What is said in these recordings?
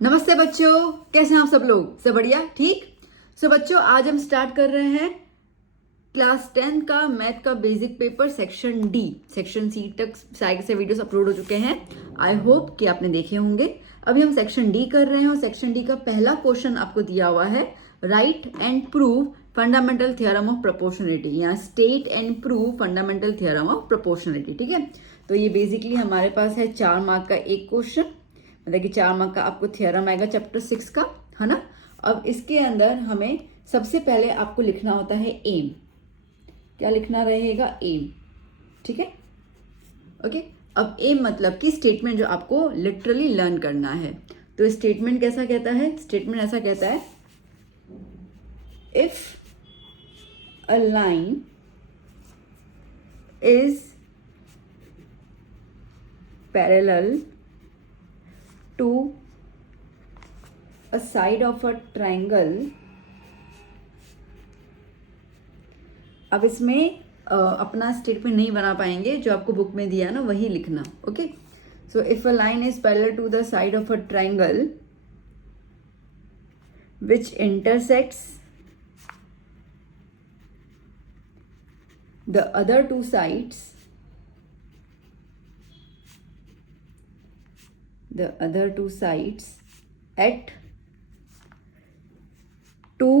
नमस्ते बच्चों, कैसे हैं आप सब लोग? सब बढ़िया, ठीक। सो बच्चों, आज हम स्टार्ट कर रहे हैं क्लास 10 का मैथ का basic paper section D. Section C तक सारे से वीडियोस अपलोड हो चुके हैं। आई होप कि आपने देखे होंगे। अभी हम सेक्शन डी कर रहे हैं और सेक्शन डी का पहला क्वेश्चन आपको दिया हुआ है, write and prove fundamental theorem of proportionality, या state and prove fundamental theorem of proportionality. ठीक है, तो ये बेसिकली हमारे पास है 4 मार्क का एक क्वेश्चन, मतलब कि 4 मार्क का आपको थ्योरम आएगा चैप्टर 6 का, है ना। अब इसके अंदर हमें सबसे पहले आपको लिखना होता है एम। क्या लिखना रहेगा? एम। ठीक है, ओके। अब एम मतलब कि स्टेटमेंट जो आपको लिटरली लर्न करना है। तो स्टेटमेंट कैसा कहता है? स्टेटमेंट ऐसा कहता है, if a line is parallel to a side of a triangle। अब इसमें अपना स्टेटमेंट नहीं बना पाएंगे, जो आपको बुक में दिया ना वही लिखना। Okay, so if a line is parallel to the side of a triangle which intersects the other two sides, at two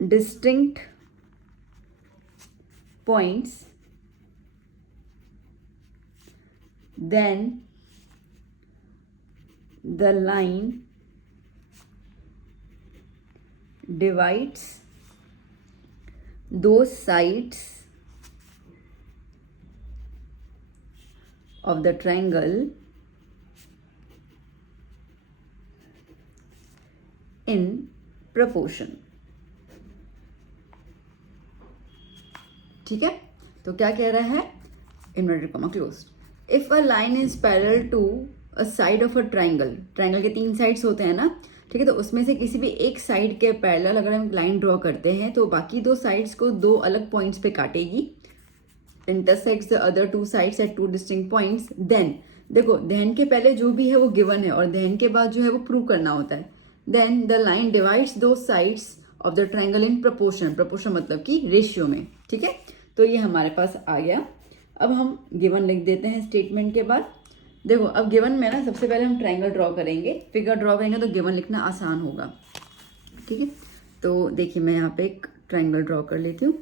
distinct points, then the line divides those sides of the triangle in proportion। ठीक है, तो क्या कह रहा है? Inverted comma closed. If a line is parallel to a side of a triangle, triangle के 3 sides होते हैं ना, ठीक है। तो उसमें से किसी भी एक साइड के पैरेलल अगर हम लाइन ड्रॉ करते हैं तो बाकी 2 साइड्स को 2 अलग पॉइंट्स पे काटेगी। Intersects the other 2 sides at 2 distinct points. Then देखो, देन के पहले जो भी है वो गिवन है और देन के बाद जो है वो प्रूव करना होता है। देन द लाइन डिवाइड्स दो sides of the triangle in proportion. Proportion मतलब कि रेशियो में। ठीक है, तो ये हमारे पास आ गया। अब हम गिवन लिख देते हैं स्टेटमेंट के बाद। देखो, अब गिवन में ना सबसे पहले हम ट्राइंगल ड्रॉ करेंगे, फिगर ड्रॉ करेंगे तो गिवन लिखना आसान होगा। ठीक है, तो देखिए मैं यहाँ पे एक ट्राइंगल ड्रॉ कर लेती हूँ।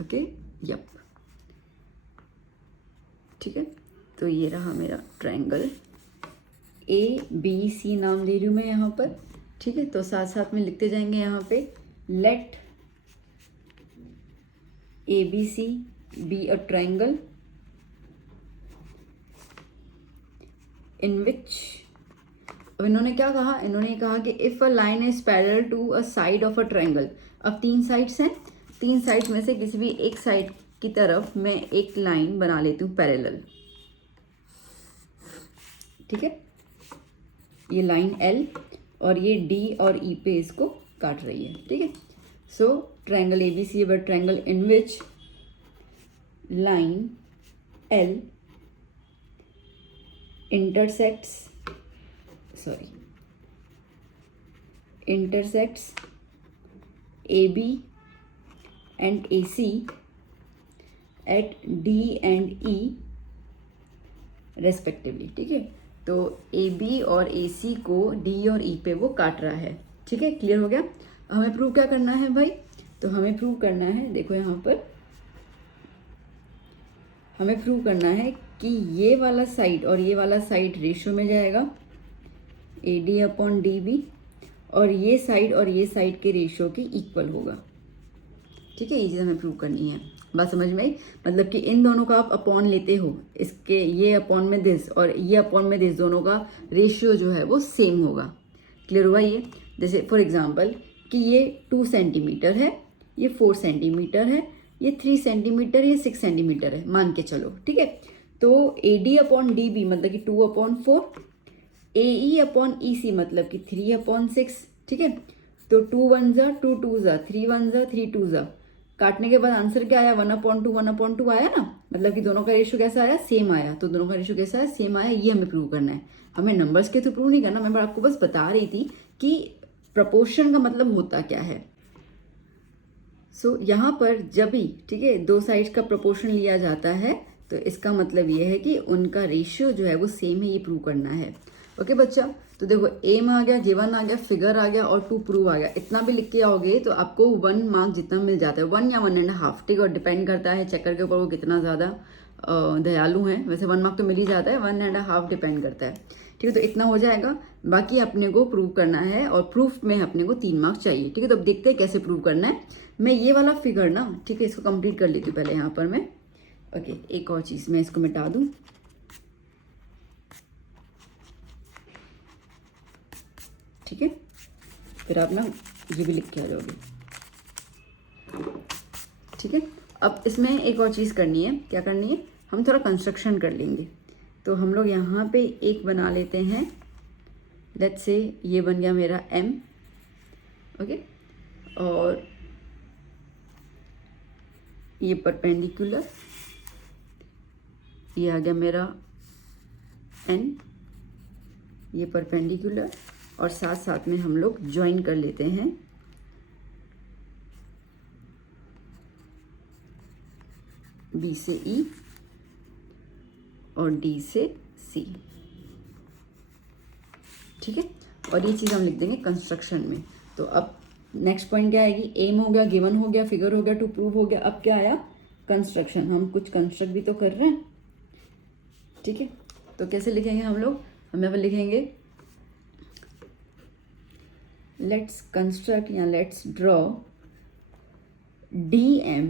ओके, यप, ठीक है। तो ये रहा मेरा ट्रायंगल, ABC नाम दे रही हूँ मैं यहाँ पर। ठीक है, तो साथ साथ में लिखते जाएंगे यहाँ पे, let ABC be a triangle in which. अब इन्होंने क्या कहा? इन्होंने कहा कि if a line is parallel to a side of a triangle. अब 3 साइड्स हैं, 3 साइड्स में से किसी भी एक साइड की तरफ मैं एक लाइन बना लेती हूँ पैरेलल। ठीक है, ये लाइन L और ये D और E पे इसको काट रही है। ठीक है, so triangle ABC but triangle in which line L intersects AB and AC at D and E respectively. ठीक है, तो AB और AC को D और E पे वो काट रहा है। ठीक है, क्लियर हो गया। हमें प्रूव क्या करना है भाई? तो हमें प्रूव करना है, देखो यहाँ पर हमें प्रूव करना है कि ये वाला साइड और ये वाला साइड रेशियो में जाएगा, AD अपॉन DB, और ये साइड के रेशियो के इक्वल होगा। ठीक है, ये चीज़ हमें प्रूव करनी है। बात समझ में आई? मतलब कि इन दोनों का आप अपॉन लेते हो, इसके ये अपॉन में दिस और ये अपॉन में दिस, दोनों का रेशियो जो है वो सेम होगा। क्लियर हुआ ये? जैसे फॉर एग्जांपल कि ये 2 सेंटीमीटर है, ये 4 सेंटीमीटर है, ये 3 सेंटीमीटर, ये 6 सेंटीमीटर है, मान के चलो। ठीक है, तो AD अपॉन DB मतलब कि 2 अपॉन 4, AE अपॉन EC मतलब कि 3 अपॉन 6। ठीक है, तो 2 1 जा 2 2 जा 3 1 जा 3 2 जा, काटने के बाद आंसर क्या आया, 1/2 1/2 आया ना, मतलब कि दोनों का रेशियो कैसा आया, सेम आया। तो दोनों का रेशियो कैसा है, सेम आया, ये हमें प्रूव करना है। हमें नंबर्स के थ्रू प्रूव नहीं करना, मैं आपको बस बता रही थी कि प्रपोर्शन का मतलब होता क्या है। सो यहाँ पर जब भी, ठीक है, दो साइड्स का प्रपोर्शन लिया जाता है तो इसका मतलब ये है कि उनका रेशियो जो है वो सेम है, ये प्रूव करना है। ओके बच्चा, तो देखो एम आ गया, गिवन आ गया, फिगर आ गया और टू प्रूव आ गया। इतना भी लिख के आओगे तो आपको 1 मार्क जितना मिल जाता है, 1 या 1.5, ठीक है, और डिपेंड करता है चेकर के ऊपर वो कितना ज़्यादा दयालु हैं। वैसे 1 मार्क तो मिल ही जाता है, 1.5 डिपेंड करता है, ठीक है। तो इतना हो जाएगा, बाकी अपने को प्रूव करना है और प्रूफ में अपने को 3 मार्क्स चाहिए, ठीक है। तो अब देखते हैं कैसे प्रूव करना है। मैं ये वाला फिगर ना, ठीक है, इसको कंप्लीट कर लेती हूँ पहले यहाँ पर मैं। ओके, एक और चीज़ मैं इसको मिटा दूँ, ठीक है, फिर आप ना ये भी लिख के आ जाओगे, ठीक है। अब इसमें एक और चीज़ करनी है, क्या करनी है, हम थोड़ा कंस्ट्रक्शन कर लेंगे। तो हम लोग यहाँ पे एक बना लेते हैं, लेट्स से ये बन गया मेरा M, ओके, और ये परपेंडिकुलर, ये आ गया मेरा N, ये परपेंडिकुलर, और साथ साथ में हम लोग ज्वाइन कर लेते हैं B से E और D से C, ठीक है। और ये चीज़ हम लिख देंगे कंस्ट्रक्शन में। तो अब नेक्स्ट पॉइंट क्या आएगी, एम हो गया, गिवन हो गया, फिगर हो गया, टू प्रूव हो गया। अब क्या आया, कंस्ट्रक्शन। हम कुछ कंस्ट्रक्ट भी तो कर रहे हैं, ठीक है। तो कैसे लिखेंगे हम लोग, हम यहाँ पर लिखेंगे लेट्स कंस्ट्रक्ट या लेट्स ड्रॉ DM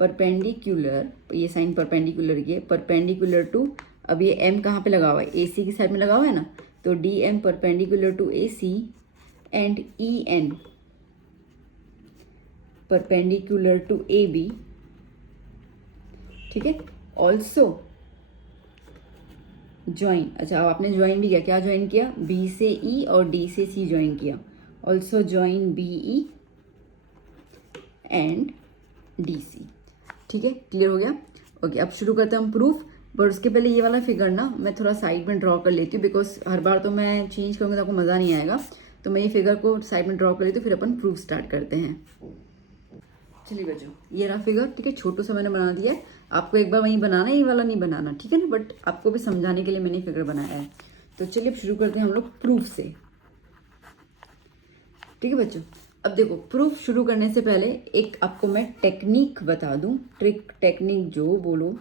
परपेंडिकुलर, ये साइन परपेंडिकुलर की है, परपेंडिकुलर टू, अब ये M कहाँ पे लगा हुआ है, AC की साइड में लगा हुआ है ना, तो DM perpendicular to AC and EN perpendicular to AB, ठीक है। ऑल्सो ज्वाइन, अच्छा अब आपने ज्वाइन भी किया, क्या ज्वाइन किया, B से E और D से C ज्वाइन किया। Also join BE and DC, ठीक है, क्लियर हो गया। ओके, अब शुरू करते हैं हम प्रूफ। बट उसके पहले ये वाला फिगर ना मैं थोड़ा साइड में ड्रॉ कर लेती हूँ, बिकॉज हर बार तो मैं चेंज करूँगी तो आपको मज़ा नहीं आएगा। तो मैं ये फिगर को साइड में ड्रॉ कर लेती हूँ, फिर अपन प्रूफ स्टार्ट करते हैं। चलिए बच्चों, ये रहा फिगर, ठीक है, छोटू सा मैंने बना दिया है। आपको एक बार वहीं बनाना है, ये वाला नहीं बनाना, ठीक है ना, बट आपको भी समझाने के लिए मैंने फिगर बनाया है। तो चलिए अब शुरू करते हैं हम लोग प्रूफ से, ठीक है बच्चों। अब देखो, प्रूफ शुरू करने से पहले एक आपको मैं टेक्निक बता दूं, ट्रिक, टेक्निक जो बोलो,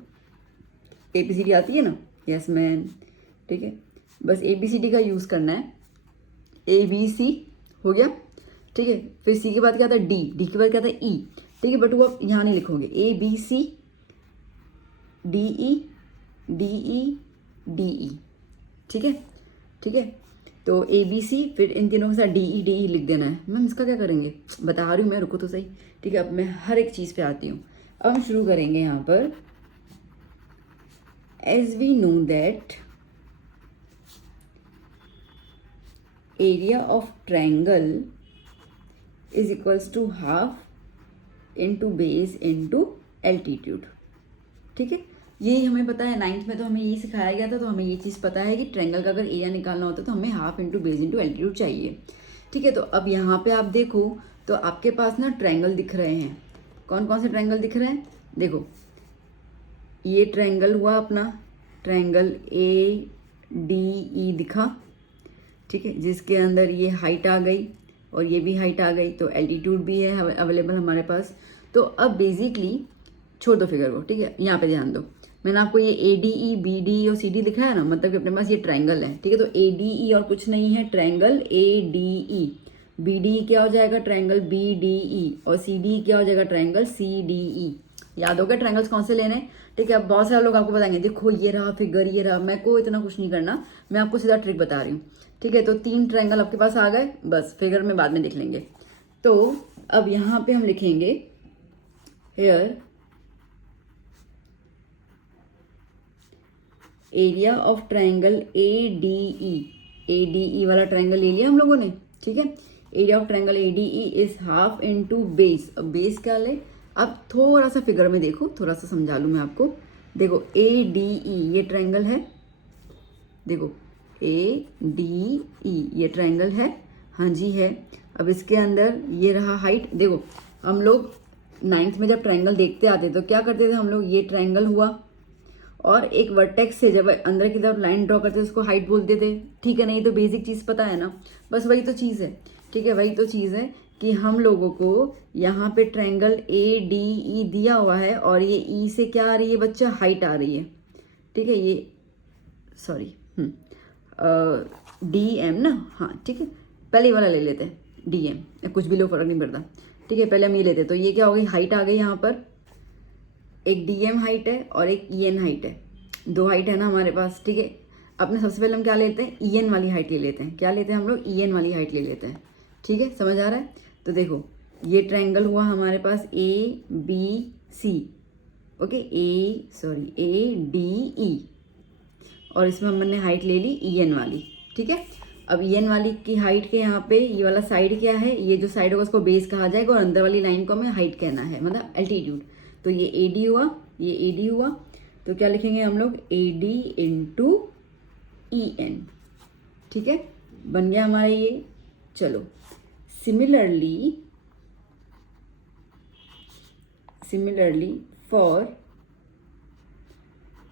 ABCD आती है ना, यस मैन, ठीक है, बस ABCD का यूज़ करना है। ABC हो गया, ठीक है, फिर C के बाद क्या आता है, D के बाद क्या आता है, E, ठीक है, बट वो आप यहाँ नहीं लिखोगे, ABC DE DE DE, ठीक है, ठीक है। तो ABC, फिर इन तीनों के साथ DE लिख देना है। मैम इसका क्या करेंगे, बता रही हूँ मैं, रुको तो सही, ठीक है। अब मैं हर एक चीज़ पे आती हूँ। अब हम शुरू करेंगे यहाँ पर, as we know that area of triangle is equals to half into base into altitude, ठीक है। ये हमें पता है, 9th में तो हमें ये सिखाया गया था, तो हमें ये चीज़ पता है कि ट्रायंगल का अगर एरिया निकालना होता है तो हमें half into base into altitude चाहिए, ठीक है। तो अब यहाँ पे आप देखो तो आपके पास ना ट्रायंगल दिख रहे हैं। कौन कौन से ट्रायंगल दिख रहे हैं, देखो, ये ट्रायंगल हुआ अपना, ट्रायंगल ADE दिखा, ठीक है, जिसके अंदर ये हाइट आ गई और ये भी हाइट आ गई, तो एल्टीट्यूड भी है अवेलेबल हमारे पास। तो अब बेसिकली छोड़ दो फिगर को, ठीक है, यहाँ पे ध्यान दो, मैंने आपको ये ADE BDE और CD दिखाया ना, मतलब कि अपने पास ये ट्रायंगल है, ठीक है। तो ADE और कुछ नहीं है, ट्रायंगल ADE, BDE क्या हो जाएगा, ट्रायंगल BDE, और CDE क्या हो जाएगा, ट्रायंगल CDE। याद होगा ट्रायंगल्स कौन से लेने, ठीक है। अब बहुत सारे लोग आपको बताएंगे, देखो ये रहा फिगर, ये रहा, मैं को इतना कुछ नहीं करना, मैं आपको सीधा ट्रिक बता रही हूँ, ठीक है। तो 3 ट्रायंगल आपके पास आ गए, बस फिगर में बाद में देख लेंगे। तो अब यहाँ पे हम लिखेंगे here area of triangle ADE, ADE वाला ट्रायंगल ले लिया हम लोगों ने, ठीक है। Area of triangle ADE is half into base. अब बेस क्या ले, अब थोड़ा सा फिगर में देखो, थोड़ा सा समझा लूँ मैं आपको। देखो ADE ये ट्रायंगल है, देखो ADE ये ट्रायंगल है, हाँ जी है। अब इसके अंदर ये रहा हाइट। देखो हम लोग 9th में जब ट्रायंगल देखते आते तो क्या करते थे हम लोग, ये ट्रायंगल हुआ और एक वर्टेक्स से जब अंदर की तरफ लाइन ड्रॉ करते थे उसको हाइट बोलते थे, ठीक है। नहीं तो बेसिक चीज़ पता है ना, बस वही तो चीज़ है, ठीक है। वही तो चीज़ है कि हम लोगों को यहाँ पे ट्रायंगल ADE दिया हुआ है और ये E से क्या आ रही है बच्चा, हाइट आ रही है, ठीक है। ये सॉरी DM ना, हाँ ठीक है। पहले वाला ले लेते हैं DM, कुछ भी लो फर्क नहीं पड़ता, ठीक है। पहले हम ये लेते हैं, तो ये क्या हो गई, हाइट आ गई यहाँ पर। एक DM हाइट है और एक EN हाइट है, दो हाइट है ना हमारे पास, ठीक है। अपने सबसे पहले हम क्या लेते हैं, EN वाली हाइट ले लेते हैं। क्या लेते हैं हम लोग, EN वाली हाइट ले लेते हैं, ठीक है। समझ आ रहा है। तो देखो ये ट्रायंगल हुआ हमारे पास ABC, ओके, ADE और इसमें हमने हाइट ले ली EN वाली, ठीक है। अब EN वाली की हाइट के यहाँ पे ये वाला साइड क्या है, ये जो साइड होगा उसको बेस कहा जाएगा और अंदर वाली लाइन को हमें हाइट कहना है, मतलब एल्टीट्यूड। तो ये AD हुआ, ये AD हुआ, तो क्या लिखेंगे हम लोग, AD इंटू EN, ठीक है। बन गया हमारा ये। चलो similarly for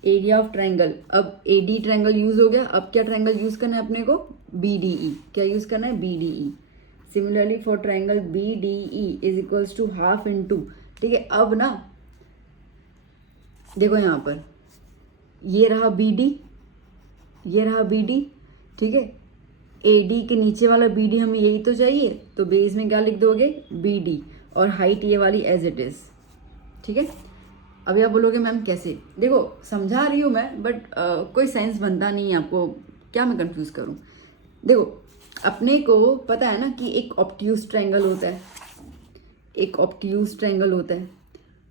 area of triangle, अब AD ट्रायंगल यूज हो गया, अब क्या ट्रायंगल यूज करना है अपने को, BDE। क्या यूज करना है, BDE। Similarly for triangle BDE is equals to half into, ठीक है। अब ना देखो यहाँ पर ये रहा BD, ये रहा BD, ठीक है। AD के नीचे वाला BD हमें यही तो चाहिए, तो बेस में क्या लिख दोगे, BD और हाइट ये वाली एज इट इज, ठीक है। अभी आप बोलोगे मैम कैसे, देखो समझा रही हूँ मैं, बट कोई सेंस बनता नहीं है आपको, क्या मैं कंफ्यूज करूँ। देखो अपने को पता है ना कि एक ऑब्ट्यूज ट्रायंगल होता है, एक ऑब्ट्यूज ट्रायंगल होता है,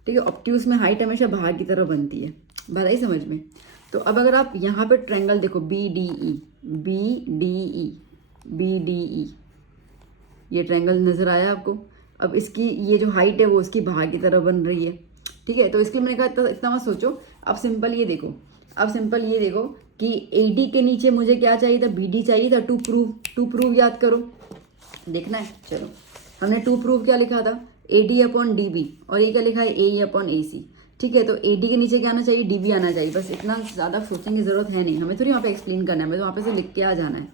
ठीक है। ऑब्ट्यूज में हाइट हमेशा बाहर की तरफ बनती है, बात आई समझ में। तो अब अगर आप यहाँ पे ट्रायंगल देखो BDE, BDE, BDE, ये ट्रायंगल नजर आया आपको। अब इसकी ये जो हाइट है वो उसकी बाहर की तरफ बन रही है, ठीक है। तो इसके लिए मैंने कहा इतना मत सोचो, अब सिंपल ये देखो, अब सिंपल ये देखो कि AD के नीचे मुझे क्या चाहिए था, BD चाहिए था, टू प्रूव याद करो, देखना है। चलो हमने टू प्रूव क्या लिखा था, AD अपॉन DB, और ये क्या लिखा है, AE अपॉन AC, ठीक है। तो AD के नीचे क्या आना चाहिए, DB आना चाहिए, बस इतना ज़्यादा सोचने की ज़रूरत है नहीं, हमें थोड़ी वहाँ पे एक्सप्लेन करना है, हमें तो वहाँ पे से लिख के आ जाना है।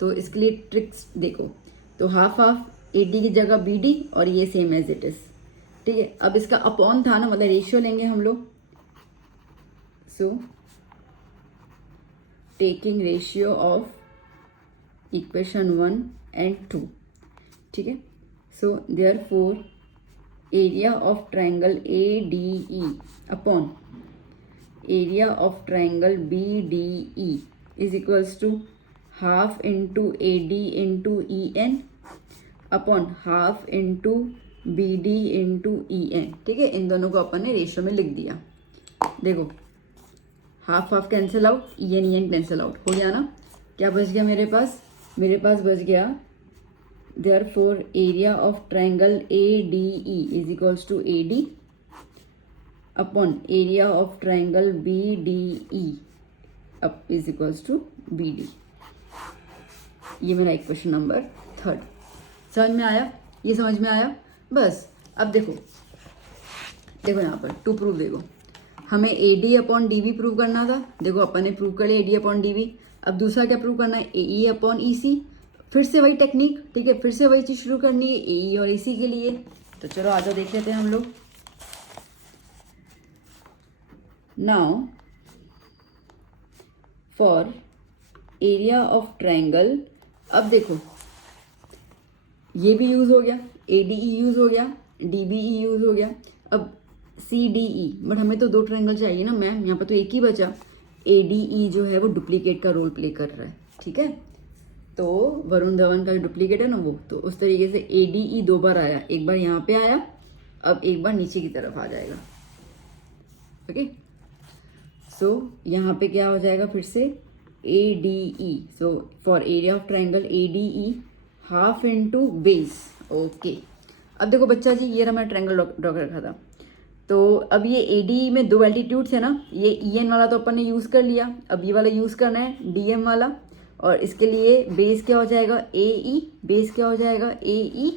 तो इसके लिए ट्रिक्स देखो, तो हाफ AD की जगह BD और ये सेम एज इट इज़, ठीक है। अब इसका अपॉन था ना, मतलब रेशियो लेंगे हम लोग, so taking ratio of equation 1 and 2, ठीक है। So therefore area of triangle ADE upon area of triangle BDE is equals to half into AD into EN upon half into BD into EN, ठीक है। इन दोनों को अपन ने ratio में लिख दिया। देखो half half cancel out, EN cancel out हो गया ना, क्या बच गया मेरे पास, मेरे पास बच गया therefore area of triangle ADE is equals to AD upon area of triangle BDE up is equals to BD। ये मेरा इक्वेशन नंबर 3। समझ में आया, ये समझ में आया बस। अब देखो देखो यहाँ पर टू प्रूव, देखो हमें AD अपॉन DB प्रूव करना था, देखो अपन ने प्रूव कर लिया AD अपॉन DB। अब दूसरा क्या प्रूव करना है, AE अपॉन EC, फिर से वही टेक्निक, ठीक है, फिर से वही चीज़ शुरू करनी है AE और EC के लिए। तो चलो आ जाओ देख लेते हैं हम लोग। Now for area of triangle, अब देखो ये भी यूज़ हो गया, ADE यूज़ हो गया, DBE यूज़ हो गया, अब CDE, बट हमें तो दो ट्रायंगल चाहिए ना मैम, यहाँ पर तो एक ही बचा। ADE जो है वो डुप्लीकेट का रोल प्ले कर रहा है, ठीक है। तो वरुण धवन का जो डुप्लीकेट है ना वो, तो उस तरीके से ADE 2 बार आया, एक बार यहाँ पे आया, अब एक बार नीचे की तरफ आ जाएगा, ओके। सो यहाँ पे क्या हो जाएगा फिर से ADE, so for area of triangle ADE half into base. Okay, अब देखो बच्चा जी, ये रहा मैं ट्रायंगल ड्रॉ कर रखा था। तो अब ये AD में दो एल्टीट्यूड्स है ना, ये EN वाला तो अपन ने यूज़ कर लिया, अब ये वाला यूज़ करना है DM वाला। और इसके लिए बेस क्या हो जाएगा AE, बेस क्या हो जाएगा AE।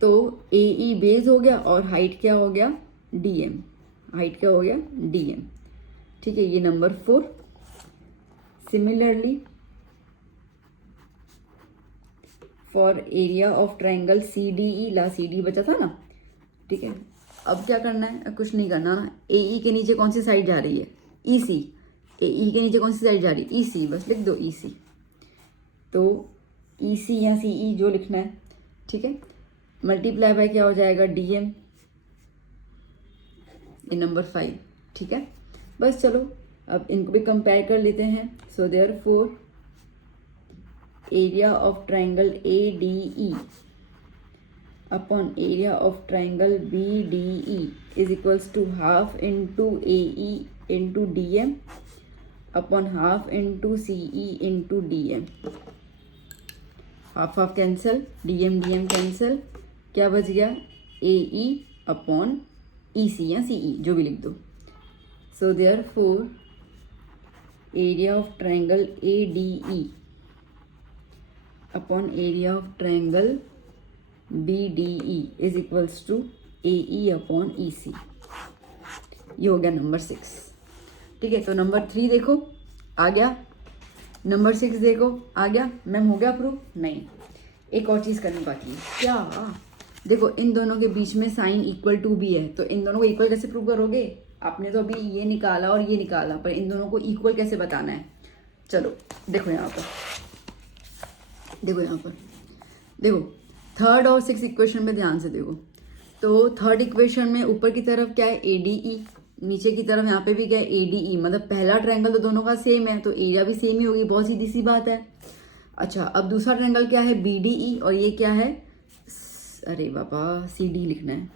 तो AE बेस हो गया और हाइट क्या हो गया DM, हाइट क्या हो गया DM। ठीक है, ये number 4। Similarly for area of triangle CDE, ला CD बचा था ना। ठीक है, अब क्या करना है, कुछ नहीं करना ना। AE के नीचे कौन सी साइड जा रही है EC, AE के नीचे कौन सी साइड जा रही है EC, बस लिख दो EC। तो EC या CE जो लिखना है, ठीक है, मल्टीप्लाई बाय क्या हो जाएगा DM, ये नंबर 5। ठीक है, बस चलो अब इनको भी कंपेयर कर लेते हैं। सो therefore area of triangle ADE upon area of triangle BDE is equals to half into AE into DM upon half into CE into DM। Half half cancel, DM DM cancel, क्या बच गया AE upon EC या CE जो भी लिख दो। So therefore area of triangle ADE upon area of triangle BDE is equals to AE upon EC। ये हो गया नंबर 6। ठीक है, तो नंबर 3 देखो आ गया, नंबर 6 देखो आ गया। मैम हो गया प्रूव? नहीं, एक और चीज़ करनी बाकी है। क्या? देखो इन दोनों के बीच में साइन इक्वल टू भी है, तो इन दोनों को इक्वल कैसे प्रूव करोगे? आपने तो अभी ये निकाला और ये निकाला, पर इन दोनों को इक्वल कैसे बताना है? चलो देखो यहाँ पर, देखो यहाँ पर, देखो थर्ड और 6 इक्वेशन में ध्यान से देखो। तो थर्ड इक्वेशन में ऊपर की तरफ क्या है ADE, नीचे की तरफ यहाँ पे भी क्या है ADE, मतलब पहला ट्रायंगल तो दोनों का सेम है, तो एरिया भी सेम ही होगी, बहुत सीधी सी बात है। अच्छा, अब दूसरा ट्रायंगल क्या है BDE, और ये क्या है, अरे बाबा CD लिखना है,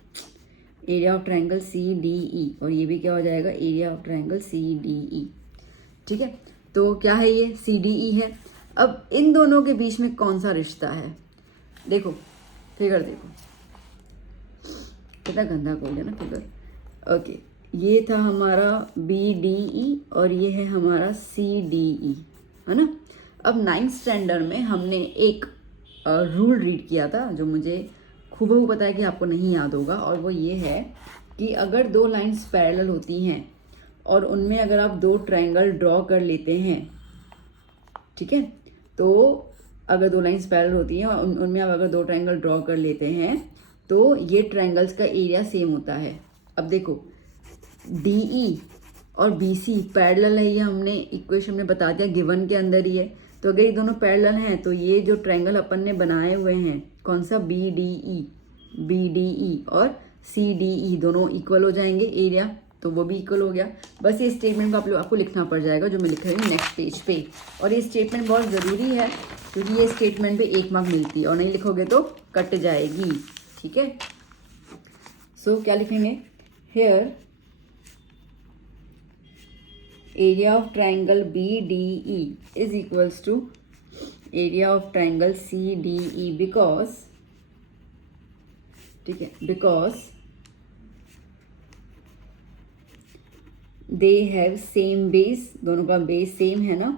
एरिया ऑफ ट्रायंगल CDE, और ये भी क्या हो जाएगा एरिया ऑफ ट्रायंगल CDE। ठीक है, तो क्या है ये CDE है। अब इन दोनों के बीच में कौन सा रिश्ता है? देखो फिगर, देखो कितना गंदा खोल गया ना फिगर। ओके, ये था हमारा BDE और ये है हमारा CDE, है ना। अब 9th स्टैंडर्ड में हमने एक रूल रीड किया था जो मुझे खूबहू पता है कि आपको नहीं याद होगा, और वो ये है कि अगर दो लाइंस पैरेलल होती हैं और उनमें अगर आप दो ट्रायंगल ड्रॉ कर लेते हैं, ठीक है, तो अगर दो लाइंस पैरेलल होती हैं और उनमें आप अगर दो ट्रायंगल ड्रॉ कर लेते हैं तो ये ट्रायंगल्स का एरिया सेम होता है। अब देखो DE और BC पैरेलल है, ये हमने इक्वेशन में बता दिया, गिवन के अंदर ही है। तो अगर ये दोनों पैरेलल हैं तो ये जो ट्रायंगल अपन ने बनाए हुए हैं, कौन सा BDE और CDE दोनों इक्वल हो जाएंगे एरिया, तो वो भी इक्वल हो गया। बस ये स्टेटमेंट को आपको लिखना पड़ जाएगा जो मैं लिख रही हूँ नेक्स्ट पेज पे, और ये स्टेटमेंट बहुत ज़रूरी है क्योंकि ये स्टेटमेंट पे 1 मार्क मिलती है और नहीं लिखोगे तो कट जाएगी। ठीक है, सो क्या लिखेंगे here area of triangle BDE is equals to area of triangle CDE because, ठीक है, because they have same base, दोनों का बेस सेम है ना।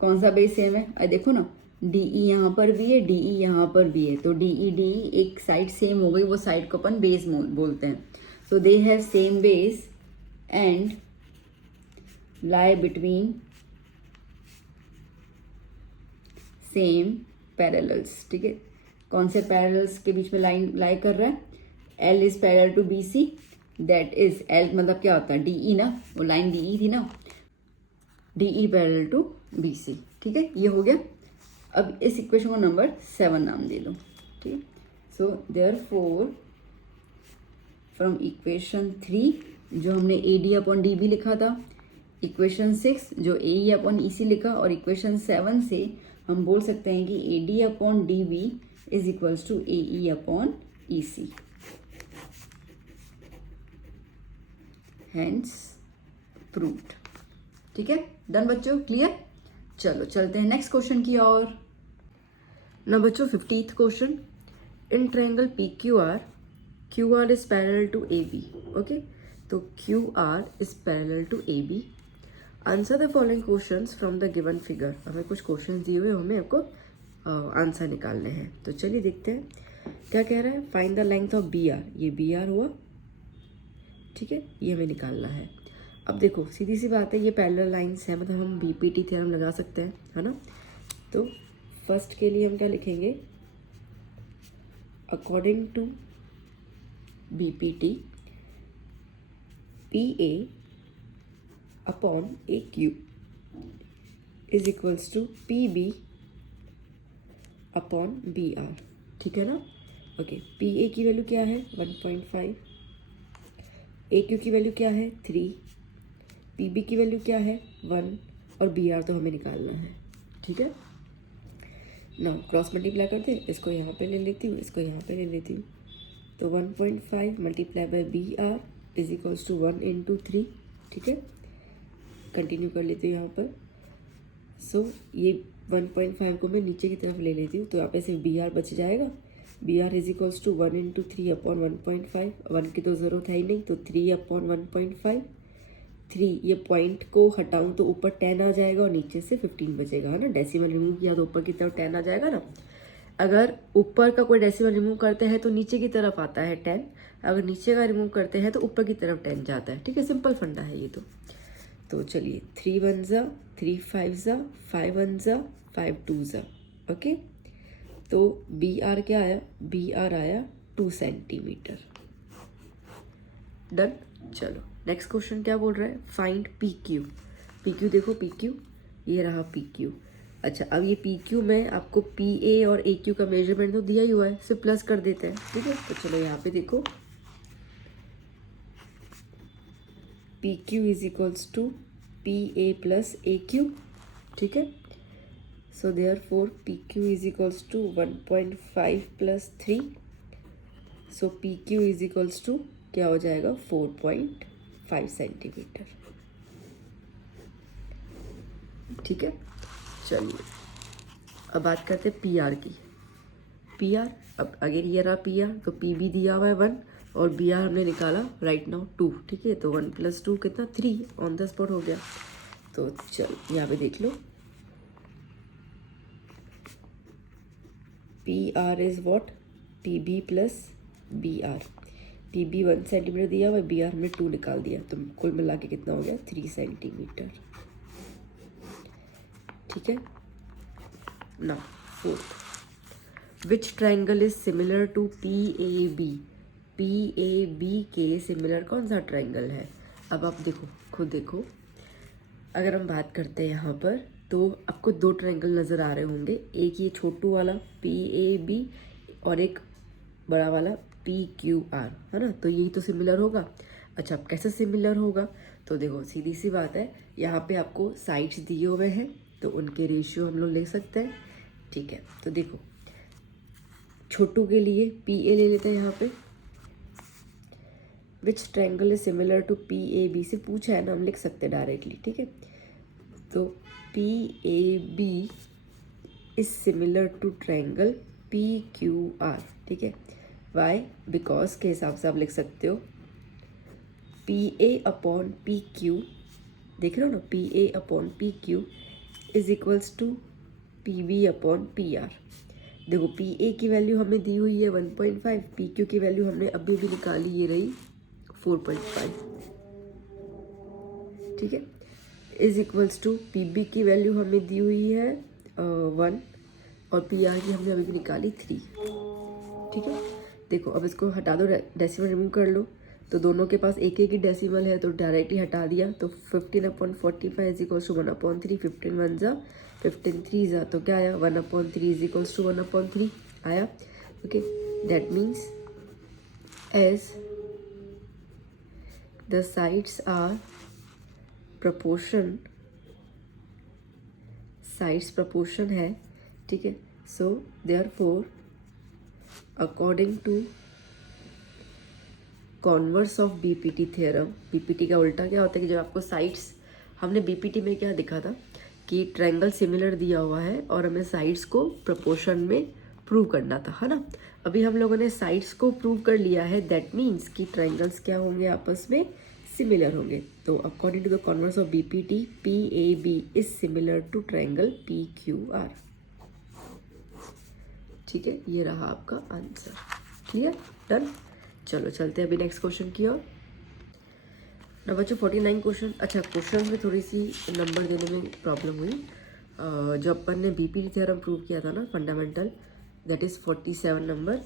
कौन सा बेस सेम है? अरे देखो ना, DE यहाँ पर भी है, DE यहाँ पर भी है, तो DE एक साइड सेम हो गई, वो साइड को अपन बेस बोलते हैं। So they have same base and lie between same parallels. ठीक है, कौन से पैरेलल्स के बीच में लाइन लाई कर रहा है? L is parallel to BC, that is L मतलब क्या होता है DE ना, वो लाइन DE थी ना, DE पैरेलल टू BC। ठीक है, ये हो गया। अब इस इक्वेशन को नंबर 7 नाम दे दो। ठीक है, सो देयरफॉर फ्रॉम इक्वेशन 3 जो हमने AD अपॉन DB लिखा था, इक्वेशन 6 जो AE अपॉन EC लिखा, और इक्वेशन 7 से हम बोल सकते हैं कि AD upon DB is equals to AE upon EC। Hence proved. ठीक है, डन बच्चों, क्लियर। चलो चलते हैं नेक्स्ट क्वेश्चन की ओर। ना बच्चों 50th question, in triangle PQR, QR is parallel to AB। Okay, तो QR is parallel to AB। Answer the following questions from the given figure. हमें कुछ क्वेश्चंस दिए हुए, हमें आपको आंसर निकालने हैं। तो चलिए देखते हैं क्या कह रहा है। Find the length of BR, ये BR हुआ, ठीक है, ये हमें निकालना है। अब देखो सीधी सी बात है, ये पैरेलल लाइंस है, मतलब हम BPT थ्योरम लगा सकते हैं, है ना। तो फर्स्ट के लिए हम क्या लिखेंगे, according to BPT PA upon AQ is equals to PB upon BR, ठीक है ना। ओके, PA की वैल्यू क्या है 1.5, AQ की वैल्यू क्या है 3, PB की वैल्यू क्या है 1 और BR तो हमें निकालना है, ठीक है ना। क्रॉस मल्टीप्लाई करते हैं, इसको यहाँ पे ले लेती हूँ, इसको यहाँ पे ले लेती हूँ। तो 1.5 multiply by BR is equals to 1 into 3, ठीक है। कंटिन्यू कर लेती हूँ यहाँ पर। सो ये 1.5 को मैं नीचे की तरफ ले लेती हूँ, तो यहाँ पे सिर्फ BR बच जाएगा। BR is equals to 1 into 3 upon 1.5, 1 की तो ज़रूरत है ही नहीं, तो 3 अपॉन 1.5, 3 ये पॉइंट को हटाऊँ तो ऊपर 10 आ जाएगा और नीचे से 15 बचेगा, है ना। डेसिमल रिमूव किया तो ऊपर की तरफ 10 आ जाएगा ना। अगर ऊपर का कोई डेसिमल रिमूव करते हैं तो नीचे की तरफ आता है 10, अगर नीचे का रिमूव करते हैं तो ऊपर की तरफ 10 जाता है, ठीक है। सिंपल फंडा है ये तो चलिए 3 1 ज़ा, 3 5 ज़ा, 5 1 ज़ा, 5 2 ज़ा, ओके। तो BR क्या आया, BR आया 2 सेंटीमीटर। डन। चलो नेक्स्ट क्वेश्चन क्या बोल रहा है, फाइंड PQ। PQ देखो, PQ ये रहा PQ। अच्छा, अब ये PQ में आपको PA और AQ का मेजरमेंट तो दिया ही हुआ है, सिर्फ प्लस कर देते हैं, ठीक है। तो चलो यहाँ पे देखो, PQ is equals to PA plus AQ, ठीक है। So therefore PQ is equals to 1.5 plus 3, so PQ is equals to क्या हो जाएगा 4.5 सेंटीमीटर, ठीक है। चलिए अब बात करते हैं PR की। PR, अब अगर ये रहा PR, तो PB दिया हुआ है 1 और BR हमने निकाला राइट नाउ 2, ठीक है। तो 1 + 2 कितना 3, ऑन द स्पॉट हो गया। तो चल यहाँ पे देख लो, PR is what, PB plus BR। PB 1 centimetre दिया हुआ है, BR हमने 2 निकाल दिया, तो कुल मिला के कितना हो गया 3 सेंटीमीटर, ठीक है ना। Fourth, which triangle is similar to PAB। PAB के सिमिलर कौन सा ट्राइंगल है। अब आप देखो, खुद देखो, अगर हम बात करते हैं यहाँ पर तो आपको 2 ट्राइंगल नज़र आ रहे होंगे, एक ये छोटू वाला PAB और एक बड़ा वाला PQR, है ना। तो यही तो सिमिलर होगा। अच्छा, अब कैसे सिमिलर होगा, तो देखो सीधी सी बात है, यहाँ पे आपको साइड्स दिए हुए हैं तो उनके रेशियो हम लोग ले सकते हैं, ठीक है। तो देखो छोटू के लिए PA ले लेते हैं यहाँ पे, which triangle is similar to PAB से पूछा है ना, हम लिख सकते हैं डायरेक्टली, ठीक है। तो PAB is similar to triangle PQR, ठीक है। वाई, बिकॉज के हिसाब से आप लिख सकते हो PA अपॉन PQ, देख रहे हो ना, PA upon PQ is equals to PB upon PR। देखो PA की वैल्यू हमें दी हुई है 1.5, PQ की वैल्यू हमने अभी भी निकाली, ये रही 4.5, ठीक है। इज इक्वल्स टू PB की वैल्यू हमें दी हुई है 1 और PR की हमने अभी भी निकाली 3, ठीक है। देखो अब इसको हटा दो, डेसिमल रिमूव कर लो, तो दोनों के पास एक एक ही डेसिमल है तो डायरेक्टली हटा दिया। तो 15/45 इज इक्वल्स टू 1/3, 15 1 ज़ा, 15 3 ज़ा, तो क्या आया 1/3 इज इक्वल्स टू 1/3 आया, okay. That means as the sides are proportion, sides proportion है, ठीक है। So therefore according to converse of BPT theorem, BPT का उल्टा क्या होता है कि जब आपको साइड्स, हमने BPT में क्या दिखा था कि ट्रायंगल सिमिलर दिया हुआ है और हमें साइड्स को प्रोपोर्शन में प्रूव करना था, है ना। अभी हम लोगों ने साइड्स को प्रूव कर लिया है, दैट मीन्स कि ट्रायंगल्स क्या होंगे, आपस में सिमिलर होंगे। तो according to the converse of BPT, PAB is similar to triangle PQR. ठीक है, ये रहा आपका आंसर। Clear, done. चलो चलते हैं अभी नेक्स्ट क्वेश्चन की ओर। ना बच्चों 49 क्वेश्चन, अच्छा क्वेश्चन में थोड़ी सी नंबर देने में प्रॉब्लम हुई। जब अपन ने बीपीटी थ्योरम प्रूव किया था ना फंडामेंटल, दैट इज़ 47 नंबर।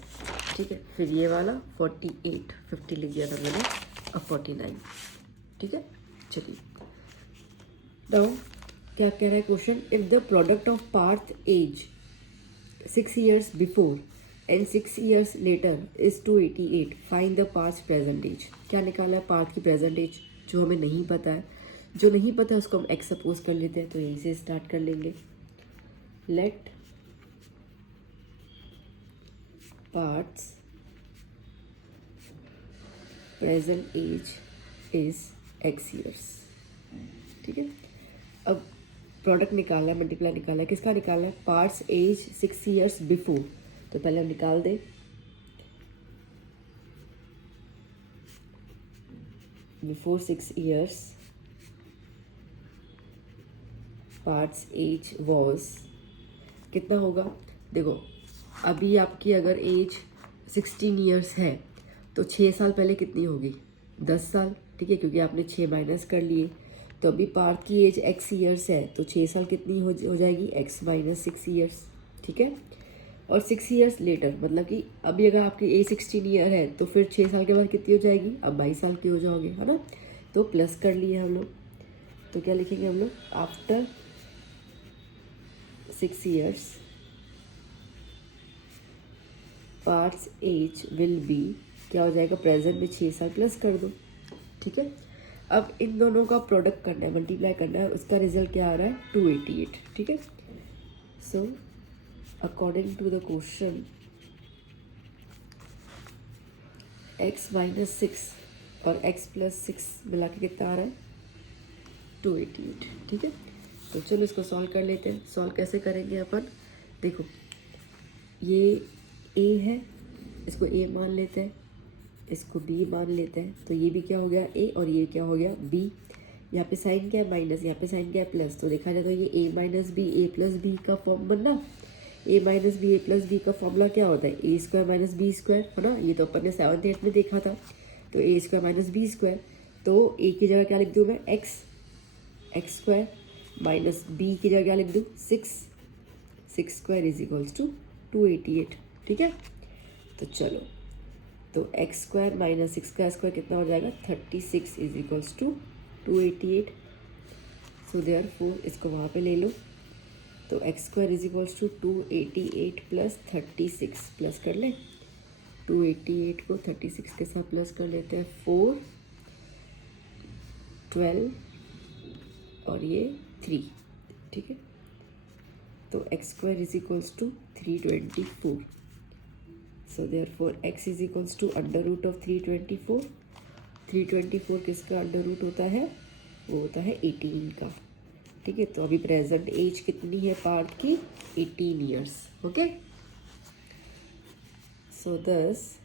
ठीक है, फिर ये वाला 48, 50 लिख दिया था मैंने, अब 49। ठीक है, चलिए नाउ क्या कह रहा है question, if the product of Parth age 6 years before and 6 years later is 288, find the past present age. क्या निकाला है, पार्थ की प्रेजेंट एज, जो हमें नहीं पता है। जो नहीं पता है उसको हम एक्स सपोज कर लेते हैं, तो यहीं से स्टार्ट कर लेंगे। Let Parth's present age is x years. ठीक है, अब प्रोडक्ट निकालना है, मल्टीप्लाई निकालना है, किसका निकालना है, पार्ट्स एज 6 years बिफोर। तो पहले हम निकाल दें, before 6 years Parth's age was, कितना होगा। देखो अभी आपकी अगर एज 16 years है तो 6 साल पहले कितनी होगी, 10 साल। ठीक है, क्योंकि आपने 6 माइनस कर लिए। तो अभी पार्थ की एज एक्स ईयर्स है, तो 6 साल कितनी हो जाएगी, एक्स माइनस 6 years। ठीक है, और 6 years लेटर, मतलब कि अभी अगर आपकी एज 16 year है तो फिर 6 साल के बाद कितनी हो जाएगी, अब 22 साल की हो जाओगे, है ना। तो प्लस कर लिए हम लोग, तो क्या लिखेंगे हम लोग, after 6 years Parth's age will be, क्या हो जाएगा, प्रेजेंट में 6 साल प्लस कर दो। ठीक है, अब इन दोनों का प्रोडक्ट करना है, मल्टीप्लाई करना है, उसका रिजल्ट क्या आ रहा है, 288। ठीक है, so according to the question x minus 6 और x प्लस 6 मिला के कितना आ रहा है, 288। ठीक है, तो चलो इसको सॉल्व कर लेते हैं। सॉल्व कैसे करेंगे अपन, देखो ये a है, इसको a मान लेते हैं, इसको b मान लेते हैं, तो ये भी क्या हो गया a और ये क्या हो गया b। यहाँ पे साइन क्या है माइनस, यहाँ पे साइन क्या है प्लस, तो देखा जाए तो ये a minus b a plus b का फॉर्म बनना। a minus b a plus b का फॉर्मूला क्या होता है, a square minus b square, है ना। ये तो अपन ने 7th 8th में देखा था। तो ए स्क्वायर माइनस बी स्क्वायर, तो a की जगह क्या लिख दूँ मैं, एक्स स्क्वायर, माइनस b की जगह क्या लिख दूँ, 6 स्क्वायर इज इक्वल्स टू 288। ठीक है, तो चलो, तो एक्स स्क्वायर माइनस 6 का स्क्वायर कितना हो जाएगा, 36 is equals to 288। So therefore इसको वहाँ पे ले लो, तो x square is equals to 288 plus 36, plus कर लें, 288 को 36 के साथ प्लस कर लेते हैं, 4 12 और ये 3। ठीक है, तो x square is equals to 324। So therefore x is equals to under root of 324। 324 किसका अंडर रूट होता है, वो होता है 18 का। ठीक है, तो अभी प्रेजेंट एज कितनी है पार्थ की, 18 years। Okay, so thus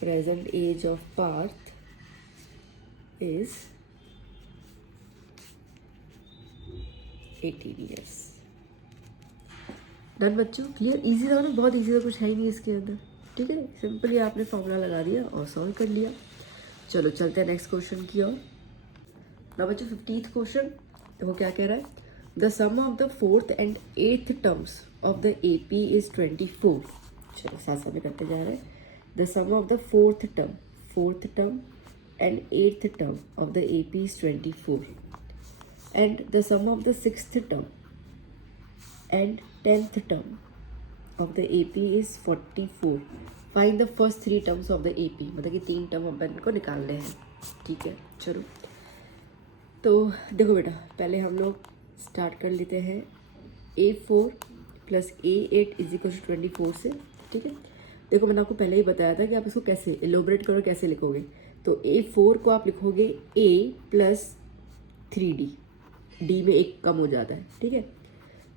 present age of Parth is 18 years। Done बच्चों, क्लियर, इजी था ना, बहुत इजी था, कुछ है ही नहीं इसके अंदर। ठीक है, सिंपली आपने फॉर्मूला लगा दिया और सॉल्व कर लिया। चलो चलते हैं नेक्स्ट क्वेश्चन की ओर। ना बच्चों 50th क्वेश्चन, वो क्या कह रहा है, the sum of the 4th and 8th terms of the AP is 24। चलो साथ साथ में करते जा रहे हैं, the sum of the 4th term and 8th term of the AP is 24 and the sum of the 6th term and 10th term of the AP is 44। Find the first 3 terms of the AP, मतलब कि 3 term अपन को निकालने हैं। ठीक है, चलो तो देखो बेटा, पहले हम लोग स्टार्ट कर लेते हैं A4 plus A8 is equal to 24 से। ठीक है, देखो मैंने आपको पहले ही बताया था कि आप इसको कैसे एलोबरेट करो, कैसे लिखोगे। तो A4 को आप लिखोगे A प्लस 3D, D में एक कम हो जाता है, ठीक है।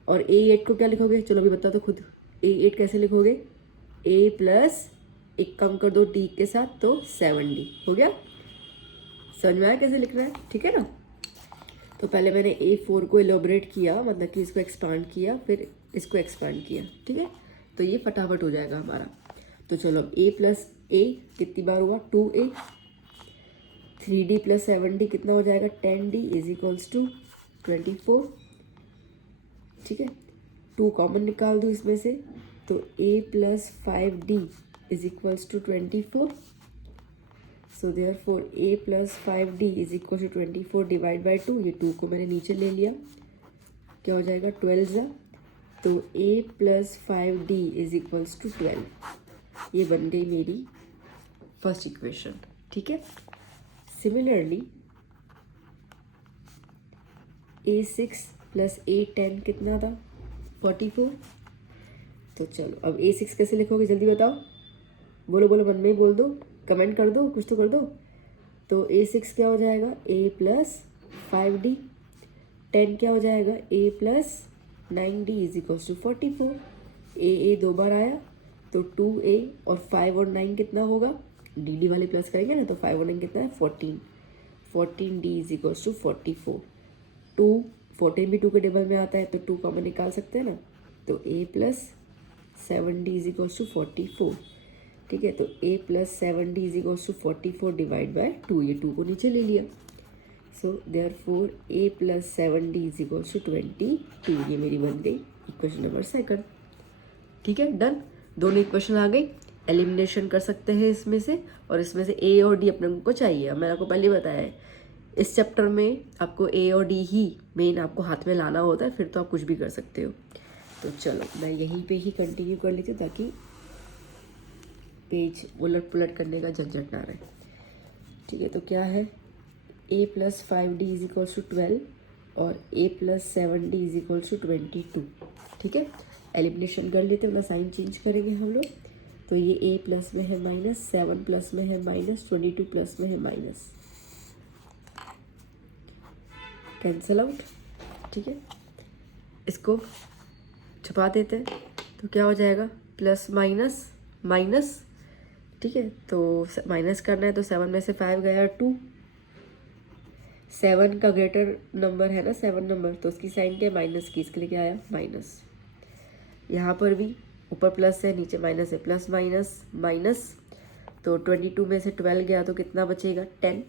और A8 को क्या लिखोगे, चलो अभी बता दो खुद। A8 कैसे लिखोगे, A प्लस एक कम कर दो D के साथ तो 7D हो गया। समझ में आया कैसे लिखना है, ठीक है ना। तो पहले मैंने A4 को एलोबरेट किया, मतलब कि इसको एक्सपांड किया, फिर इसको एक्सपांड किया, ठीक है। तो ये फटाफट हो जाएगा हमारा। तो चलो अब A प्लस A कितनी बार हुआ, 2A। 3D प्लस 7D कितना हो जाएगा, 10D इज इक्वल्स टू 24, ठीक है। 2 कॉमन निकाल दूँ इसमें से, तो A plus 5D is equals to 24। So therefore A plus 5D is equal to 24 divide by 2। ये 2 को मैंने नीचे ले लिया, क्या हो जाएगा 12 ज़ा। तो A plus 5D is equals to 12। ये बन गई मेरी फर्स्ट इक्वेशन, ठीक है। सिमिलरली A6 प्लस A10 कितना था, 44। तो चलो अब A6 कैसे लिखोगे जल्दी बताओ, बोलो बोलो, मन में ही बोल दो, कमेंट कर दो, कुछ तो कर दो। तो A6 क्या हो जाएगा, A प्लस 5D। 10 क्या हो जाएगा, A plus 9D is equals to 44। A 2 बार आया तो 2A, और 5 और 9 कितना होगा, DD वाले प्लस करेंगे ना, तो 5 और 9 कितना है 14। 14D is equals to 44। 14 भी 2 के टेबल में आता है, तो 2 कॉमन निकाल सकते हैं ना। तो A plus 7D is equals to 44, ठीक है। तो A plus 7D is equals to 44 divide by 2, ये 2 को नीचे ले लिया। So therefore A plus 7D is equals to 22। ये मेरी बन गई इक्वेशन नंबर 2, ठीक है, डन। दोनों इक्वेशन आ गई, एलिमिनेशन कर सकते हैं इसमें से, और इसमें से A और D अपने को चाहिए। मैंने आपको पहले बताया है, इस चैप्टर में आपको A और D ही मेन आपको हाथ में लाना होता है, फिर तो आप कुछ भी कर सकते हो। तो चलो मैं यहीं पे ही कंटिन्यू कर लेती हूँ, ताकि पेज उलट पुलट करने का झंझट ना रहे, ठीक है। तो क्या है, A plus 5D is equals to 12 और A plus 7D is equals to 22, ठीक है। एलिमिनेशन कर लेते हैं, अपना साइन चेंज करेंगे हम लोग। तो ये A प्लस में है माइनस, 7 प्लस में है माइनस, 22 प्लस में है माइनस, कैंसल आउट, ठीक है। इसको छुपा देते हैं, तो क्या हो जाएगा, प्लस माइनस माइनस, ठीक है। तो माइनस करना है, तो 7 में से 5 गया 2। 7 का ग्रेटर नंबर है ना 7 नंबर, तो उसकी साइन क्या है, माइनस की, इसके लिए क्या आया माइनस। यहाँ पर भी ऊपर प्लस है, नीचे माइनस है, प्लस माइनस माइनस। तो 22 में से 12 गया तो कितना बचेगा, 10।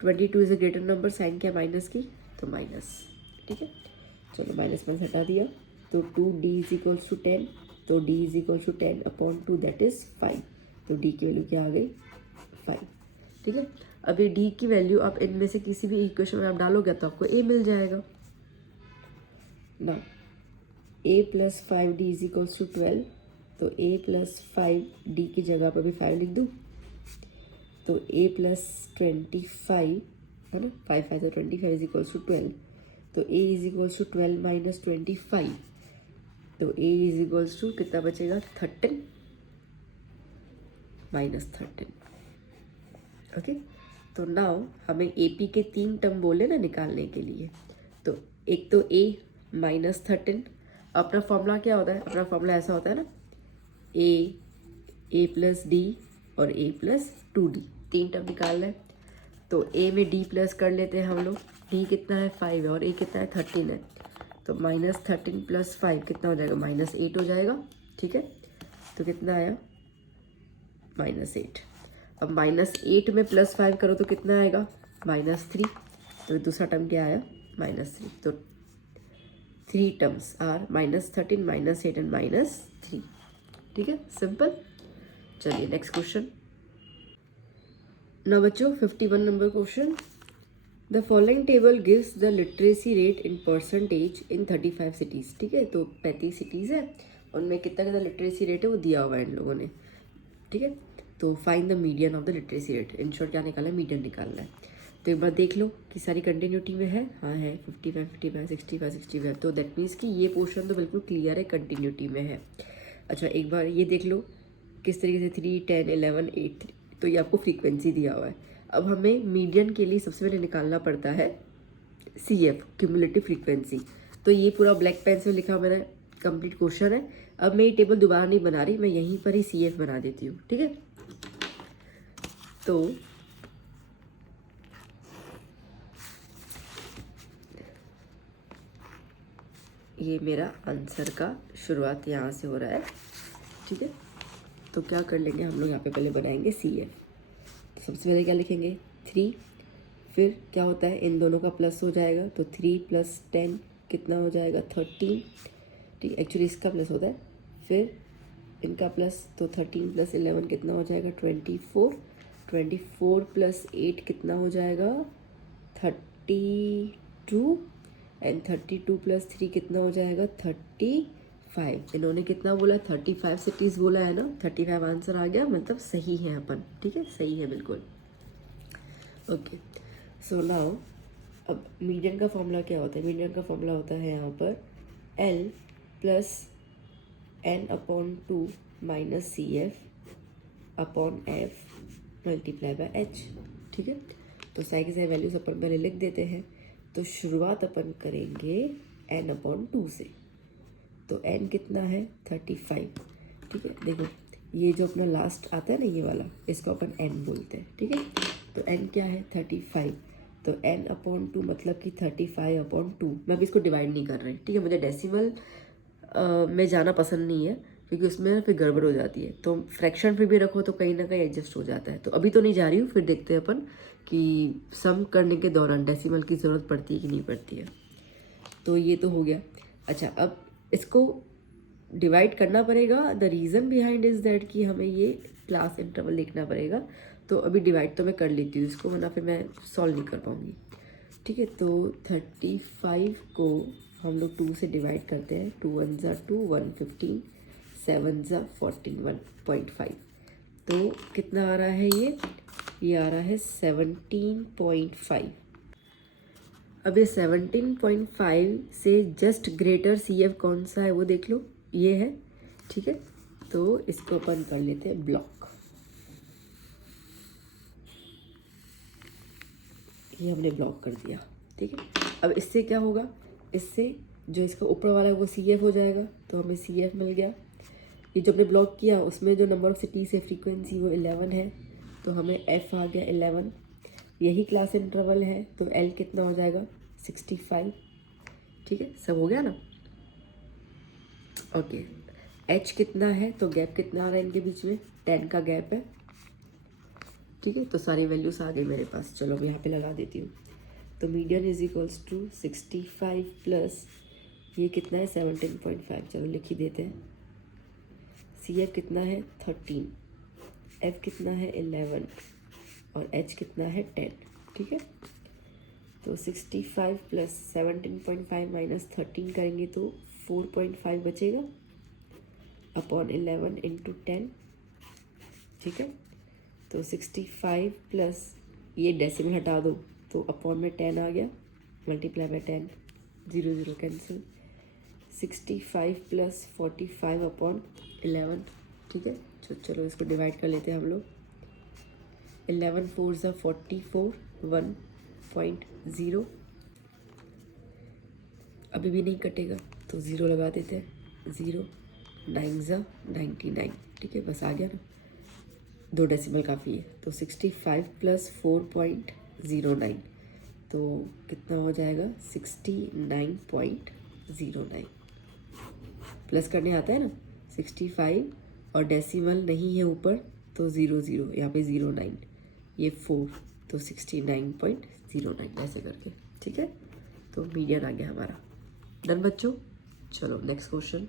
22 is a greater number, sign क्या माइनस की, तो माइनस, ठीक है। चलो माइनस में हटा दिया, तो 2D इज इक्वल्स टू 10। तो D is equals to 10 upon 2, that is 5। तो D की वैल्यू क्या आ गई, 5, ठीक है। अभी D की वैल्यू आप इनमें से किसी भी इक्वेशन में आप डालोगे तो आपको A मिल जाएगा ना। A plus 5D is equals to 12, तो A प्लस 5D की जगह पर भी 5 लिख दूँ, तो A प्लस 25 है ना, 5 5 तो 25 इज इक्वल्स टू 12। तो A is equals to 12 minus 25, तो A इज इक्वल्स टू कितना बचेगा, 13 माइनस 13, ओके। तो नाउ हमें AP के 3 टर्म बोले ना निकालने के लिए, तो एक तो A माइनस 13, अपना फॉर्मूला क्या होता है, अपना फॉर्मूला ऐसा होता है ना, A प्लस D और A प्लस 2D, 3 टर्म निकालना है। तो A में D प्लस कर लेते हैं हम लोग, D कितना है 5 है और A कितना है 13 है, तो माइनस 13 प्लस 5 कितना हो जाएगा, माइनस 8 हो जाएगा, ठीक है। तो कितना आया, माइनस 8। अब माइनस 8 में प्लस 5 करो तो कितना आएगा, माइनस 3। तो दूसरा टर्म क्या आया, माइनस 3। तो 3 terms are minus 13, minus 8 and minus 3, ठीक है, सिंपल। चलिए नेक्स्ट क्वेश्चन। ना बच्चों 51 number question, the following table gives the literacy rate in percentage in 35 cities, ठीक है। तो 35 सिटीज़ है, उनमें कितना कितना लिटरेसी रेट है वो दिया हुआ है इन लोगों ने, ठीक है। तो find the median of the literacy rate, in short क्या निकालना है, मीडियन निकालना है। तो एक बार देख लो कि सारी कंटिन्यूटी में है, हाँ है, 55 55 65 65, तो दैट मीन्स कि ये पोर्शन तो बिल्कुल क्लियर है, कंटिन्यूटी में है। अच्छा एक बार ये देख लो किस तरीके से 3 10 11 8 3, तो ये आपको फ्रीक्वेंसी दिया हुआ है। अब हमें मीडियन के लिए सबसे पहले निकालना पड़ता है CF, क्यूमुलेटिव फ्रीक्वेंसी। तो ये पूरा ब्लैक पेन से लिखा मैंने, कंप्लीट क्वेश्चन है। अब मैं ये टेबल दोबारा नहीं बना रही, मैं यहीं पर ही CF बना देती हूँ, ठीक है। तो ये मेरा आंसर का शुरुआत यहाँ से हो रहा है, ठीक है। तो क्या कर लेंगे हम लोग, यहाँ पे पहले बनाएंगे CF। तो सबसे पहले क्या लिखेंगे 3, फिर क्या होता है इन दोनों का प्लस हो जाएगा, तो 3 + 10 कितना हो जाएगा 13, ठीक। एक्चुअली इसका प्लस होता है, फिर इनका प्लस, तो 13 + 11 कितना हो जाएगा 24, 24 + 8 कितना हो जाएगा 32, एंड 32 + 3 कितना हो जाएगा 35। इन्होंने कितना बोला 35 सिटीज़ बोला है ना, 35 आंसर आ गया, मतलब सही है अपन, ठीक है, सही है बिल्कुल। ओके, सो नाउ अब मीडियन का फॉर्मूला क्या होता है, मीडियन का फॉर्मूला होता है यहाँ पर L + n/2 - CF/F × H, ठीक है। तो सारी की सारी वैल्यूज अपन पहले लिख देते हैं। तो शुरुआत अपन करेंगे n/2 से। तो n कितना है 35, ठीक है। देखो ये जो अपना लास्ट आता है ना ये वाला, इसको अपन n बोलते हैं, ठीक है। तो n क्या है 35, तो n/2 मतलब कि 35/2। मैं अभी इसको डिवाइड नहीं कर रही, ठीक है। मुझे डेसिमल में जाना पसंद नहीं है, क्योंकि उसमें ना फिर गड़बड़ हो जाती है। तो फ्रैक्शन फिर भी रखो तो कहीं ना कहीं एडजस्ट हो जाता है। तो अभी तो नहीं जा रही हूँ, फिर देखते हैं अपन कि सम करने के दौरान डेसिमल की ज़रूरत पड़ती है कि नहीं पड़ती है। तो ये तो हो गया। अच्छा, अब इसको डिवाइड करना पड़ेगा। The reason behind is that कि हमें ये क्लास इंटरवल लिखना पड़ेगा। तो अभी डिवाइड तो मैं कर लेती हूँ इसको, वरना फिर मैं सॉल्व नहीं कर पाऊँगी, ठीक है। तो 35 को हम लोग 2 से डिवाइड करते हैं। 2 × 1 = 2, 1 15, 7 × 14, 1.5। तो कितना आ रहा है ये आ रहा है 17.5। अब ये 17.5 से जस्ट ग्रेटर CF कौन सा है वो देख लो, ये है, ठीक है। तो इसको अपन कर लेते हैं ब्लॉक। ये हमने ब्लॉक कर दिया, ठीक है। अब इससे क्या होगा, इससे जो इसका ऊपर वाला है वो CF हो जाएगा, तो हमें CF मिल गया। ये जो हमने ब्लॉक किया उसमें जो नंबर ऑफ सिटीज़ है फ्रीक्वेंसी वो 11 है, तो हमें F आ गया 11। यही क्लास इंटरवल है, तो L कितना हो जाएगा 65, ठीक है। सब हो गया ना। ओके, H कितना है, तो गैप कितना आ रहा है इनके बीच में, 10 का गैप है, ठीक है। तो सारी वैल्यूज आ गई मेरे पास। चलो मैं यहाँ पे लगा देती हूँ। तो मीडियन = 65 प्लस ये कितना है 17.5, चलो लिख ही देते हैं। CF कितना है 13, F कितना है 11 और H कितना है 10, ठीक है। तो 65 + 17.5 - 13 करेंगे तो 4.5 बचेगा अपॉन 11 × 10, ठीक है। तो 65 प्लस ये डेसिमल हटा दो तो अपॉन में 10 आ गया, मल्टीप्लाई बाय 10, 0 0 कैंसिल। 65 + 45 अपॉन 11, ठीक है। तो चलो इसको डिवाइड कर लेते हैं हम लोग। 11 4 = 44, 1.0। अभी भी नहीं कटेगा तो 0 लगा देते हैं, 0 9 = 99, ठीक है। बस आ गया ना, 2 डेसिमल काफ़ी है। तो 65 + 4.09, तो कितना हो जाएगा 69.09। प्लस करने आता है ना, 65 और डेसिमल नहीं है ऊपर तो 0 0, यहाँ पे 09, ये 4, तो 69.09 ऐसे करके, ठीक है। तो मीडियन आ गया हमारा। डन बच्चों। चलो नेक्स्ट क्वेश्चन।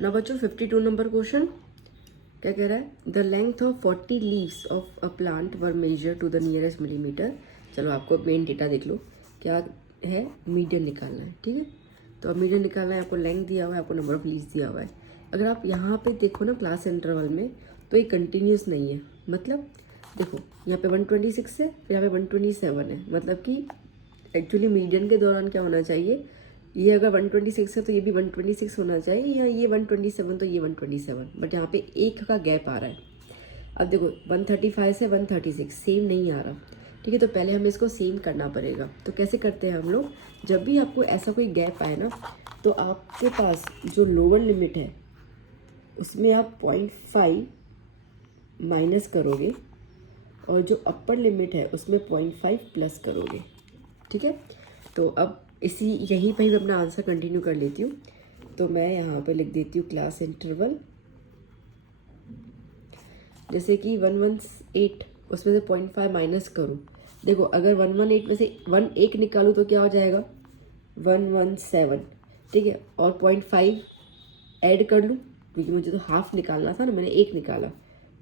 ना बच्चों 52 नंबर क्वेश्चन क्या कह रहा है, the length of 40 leaves of a plant were measured to the nearest millimetre. चलो आपको मेन डेटा देख लो, क्या है मीडियन निकालना है, ठीक है। तो अब मीडियन निकालना है, आपको लेंथ दिया हुआ है, आपको नंबर ऑफ लीव्स दिया हुआ है। अगर आप यहाँ पे देखो ना क्लास इंटरवल में, तो ये कंटिन्यूस नहीं है। मतलब देखो यहाँ पे 126 है, फिर यहाँ पे 127 है, मतलब कि एक्चुअली मीडियन के दौरान क्या होना चाहिए, ये अगर 126 है तो ये भी 126 होना चाहिए, या ये 127 तो ये 127, बट यहाँ पे 1 का गैप आ रहा है। अब देखो 135 से 136 सेम नहीं आ रहा, ठीक है, तो पहले हमें इसको सेम करना पड़ेगा। तो कैसे करते हैं हम लोग, जब भी आपको ऐसा कोई गैप आए ना, तो आपके पास जो लोअर लिमिट है उसमें आप 0.5 माइनस करोगे और जो अपर लिमिट है उसमें 0.5 प्लस करोगे, ठीक है। तो अब यहीं पर ही मैं अपना आंसर कंटिन्यू कर लेती हूँ। तो मैं यहाँ पर लिख देती हूँ क्लास इंटरवल, जैसे कि 118 उसमें से 0.5 माइनस करूँ। देखो अगर 118 में से 1 निकालूँ तो क्या हो जाएगा 117, ठीक है, और 0.5 ऐड कर लूँ क्योंकि मुझे तो हाफ निकालना था ना, मैंने 1 निकाला,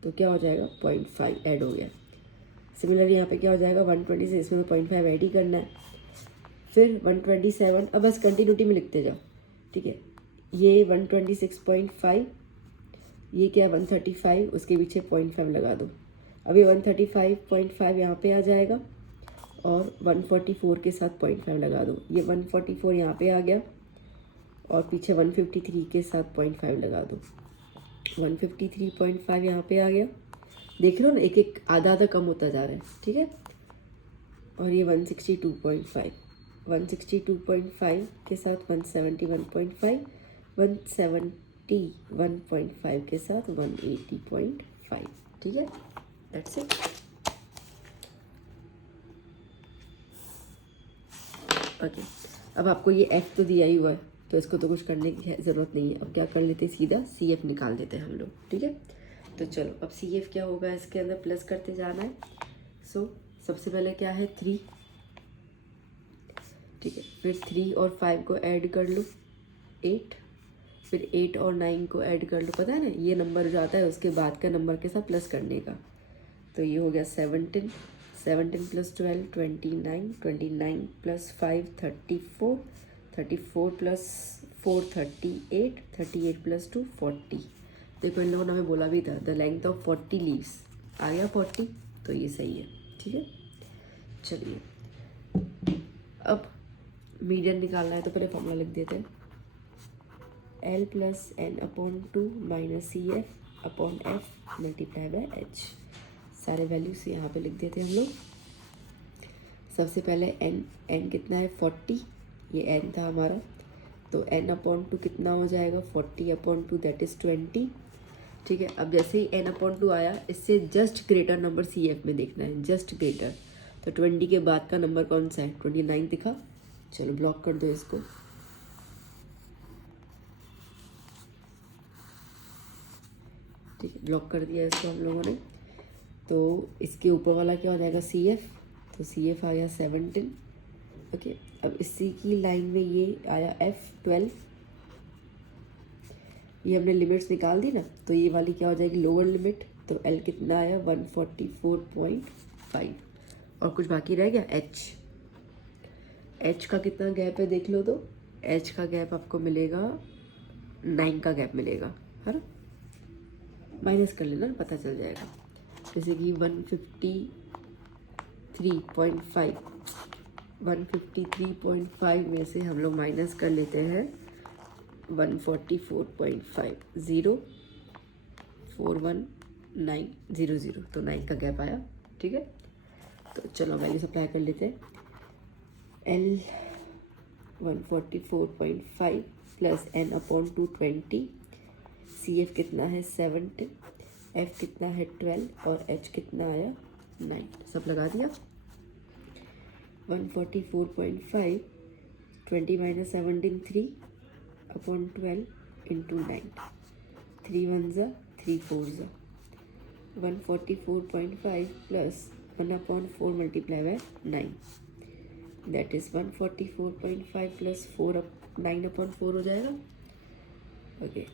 तो क्या हो जाएगा 0.5 ऐड हो गया। सिमिलरली यहाँ पे क्या हो जाएगा 126, इसमें तो 0.5 ऐड ही करना है। फिर 127, अब बस कंटिन्यूटी में लिखते जाओ, ठीक है। ये 126.5, ये क्या 135, उसके पीछे 0.5 लगा दो। अभी 135.5 यहाँ पे आ जाएगा और 144 के साथ 0.5 लगा दो। ये 144 यहाँ पे आ गया और पीछे 153 के साथ 0.5 लगा दो। 153.5 यहाँ पे आ गया, देख लो ना, एक एक आधा आधा कम होता जा रहा है, ठीक है। और ये 162.5, 162.5 के साथ 171.5, 171.5 के साथ 180.5, ठीक है, दैट्स इट। ओके, अब आपको ये एफ तो दिया ही हुआ है, तो इसको तो कुछ करने की ज़रूरत नहीं है। अब क्या कर लेते हैं, सीधा सी एफ निकाल देते हैं हम लोग, ठीक है। तो चलो अब सी एफ क्या होगा, इसके अंदर प्लस करते जाना है। सो सबसे पहले क्या है 3, ठीक है, फिर 3 और 5 को ऐड कर लो 8, फिर 8 और 9 को ऐड कर लो, पता है ना ये नंबर जो आता है उसके बाद का नंबर के साथ प्लस करने का। तो ये हो गया 17, 17 प्लस 12 29, 29 प्लस 5 34, 34 प्लस 4 38, 38 प्लस 2 40। देखो इन लोगों ने हमें बोला भी था द लेंथ ऑफ 40 लीव्स, आ गया 40, तो ये सही है, ठीक है। चलिए अब मीडियन निकालना है, तो पहले फॉर्मूला लिख देते हैं, L plus n upon 2 minus c f upon f multiply by h. सारे वैल्यूज यहाँ पे लिख देते हैं हम लोग। सबसे पहले n कितना है 40, ये n था हमारा, तो n अपॉन 2 कितना हो जाएगा 40 अपॉन 2 दैट इज़ 20, ठीक है। अब जैसे ही n अपॉन 2 आया, इससे just greater number c f में देखना है, जस्ट ग्रेटर। तो 20 के बाद का नंबर कौन सा है 29 दिखा, चलो ब्लॉक कर दो इसको। ठीक है, ब्लॉक कर दिया इसको हम लोगों ने। तो इसके ऊपर वाला क्या हो जाएगा सी एफ, तो सी एफ आ गया 17, ओके। अब इसी की लाइन में ये आया एफ 12, ये हमने लिमिट्स निकाल दी ना, तो ये वाली क्या हो जाएगी लोअर लिमिट। तो एल कितना आया 144.5, और कुछ बाकी रह गया एच का कितना गैप है देख लो, तो एच का गैप आपको मिलेगा 9 का गैप मिलेगा, है ना, माइनस कर लेना पता चल जाएगा। जैसे कि 153.5 में से हम लोग माइनस कर लेते हैं 144.5, 0 41900, तो 9 का गैप आया, ठीक है। तो चलो वैल्यू सप्लाई कर लेते हैं। L 144.5 plus n upon 220, c f कितना है 17, एफ कितना है 12 और एच कितना आया 9, सब लगा दिया। 144.5 20 माइनस 17 3 अपॉन 12 इंटू 9, 3 1 ज़ा 3 4 ज़ा 144.5 plus 1 upon 4 multiply by 9, that is 144.5 plus 9 upon 4 हो जाएगा, ओके।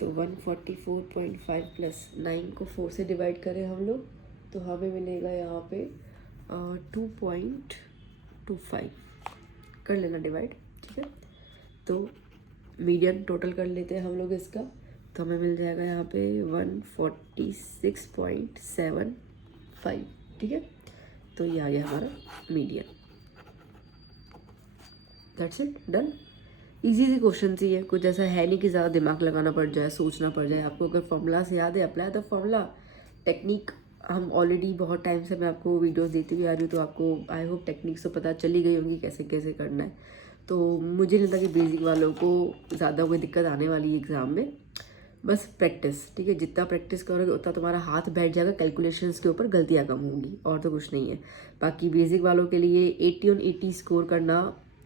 तो 144.5 प्लस 9 को 4 से डिवाइड करें हम लोग, तो हमें मिलेगा यहाँ पे 2.25, कर लेना डिवाइड, ठीक है। तो मीडियन टोटल कर लेते हैं हम लोग इसका, तो हमें मिल जाएगा यहाँ पे 146.75, ठीक है। तो ये आ गया हमारा median, that's it, done. Easy सी क्वेश्चन सी है, कुछ ऐसा है नहीं कि ज़्यादा दिमाग लगाना पड़ जाए, सोचना पड़ जाए। आपको अगर फॉर्मूला से याद है अप्लाई द फॉर्मूला, टेक्निक हम ऑलरेडी बहुत टाइम से मैं आपको वीडियोस देती हुई आ रही हूँ, तो आपको आई होप टेक्निक्स तो पता चली गई होंगी कैसे कैसे करना है। तो मुझे नहीं लगता कि बेसिक वालों को ज़्यादा कोई दिक्कत आने वाली है एग्ज़ाम में। बस प्रैक्टिस, ठीक है, जितना प्रैक्टिस करोगे उतना तुम्हारा हाथ बैठ जाएगा कैलकुलेशंस के ऊपर, गलतियाँ कम होंगी, और तो कुछ नहीं है। बाकी बेसिक वालों के लिए 80 on 80 स्कोर करना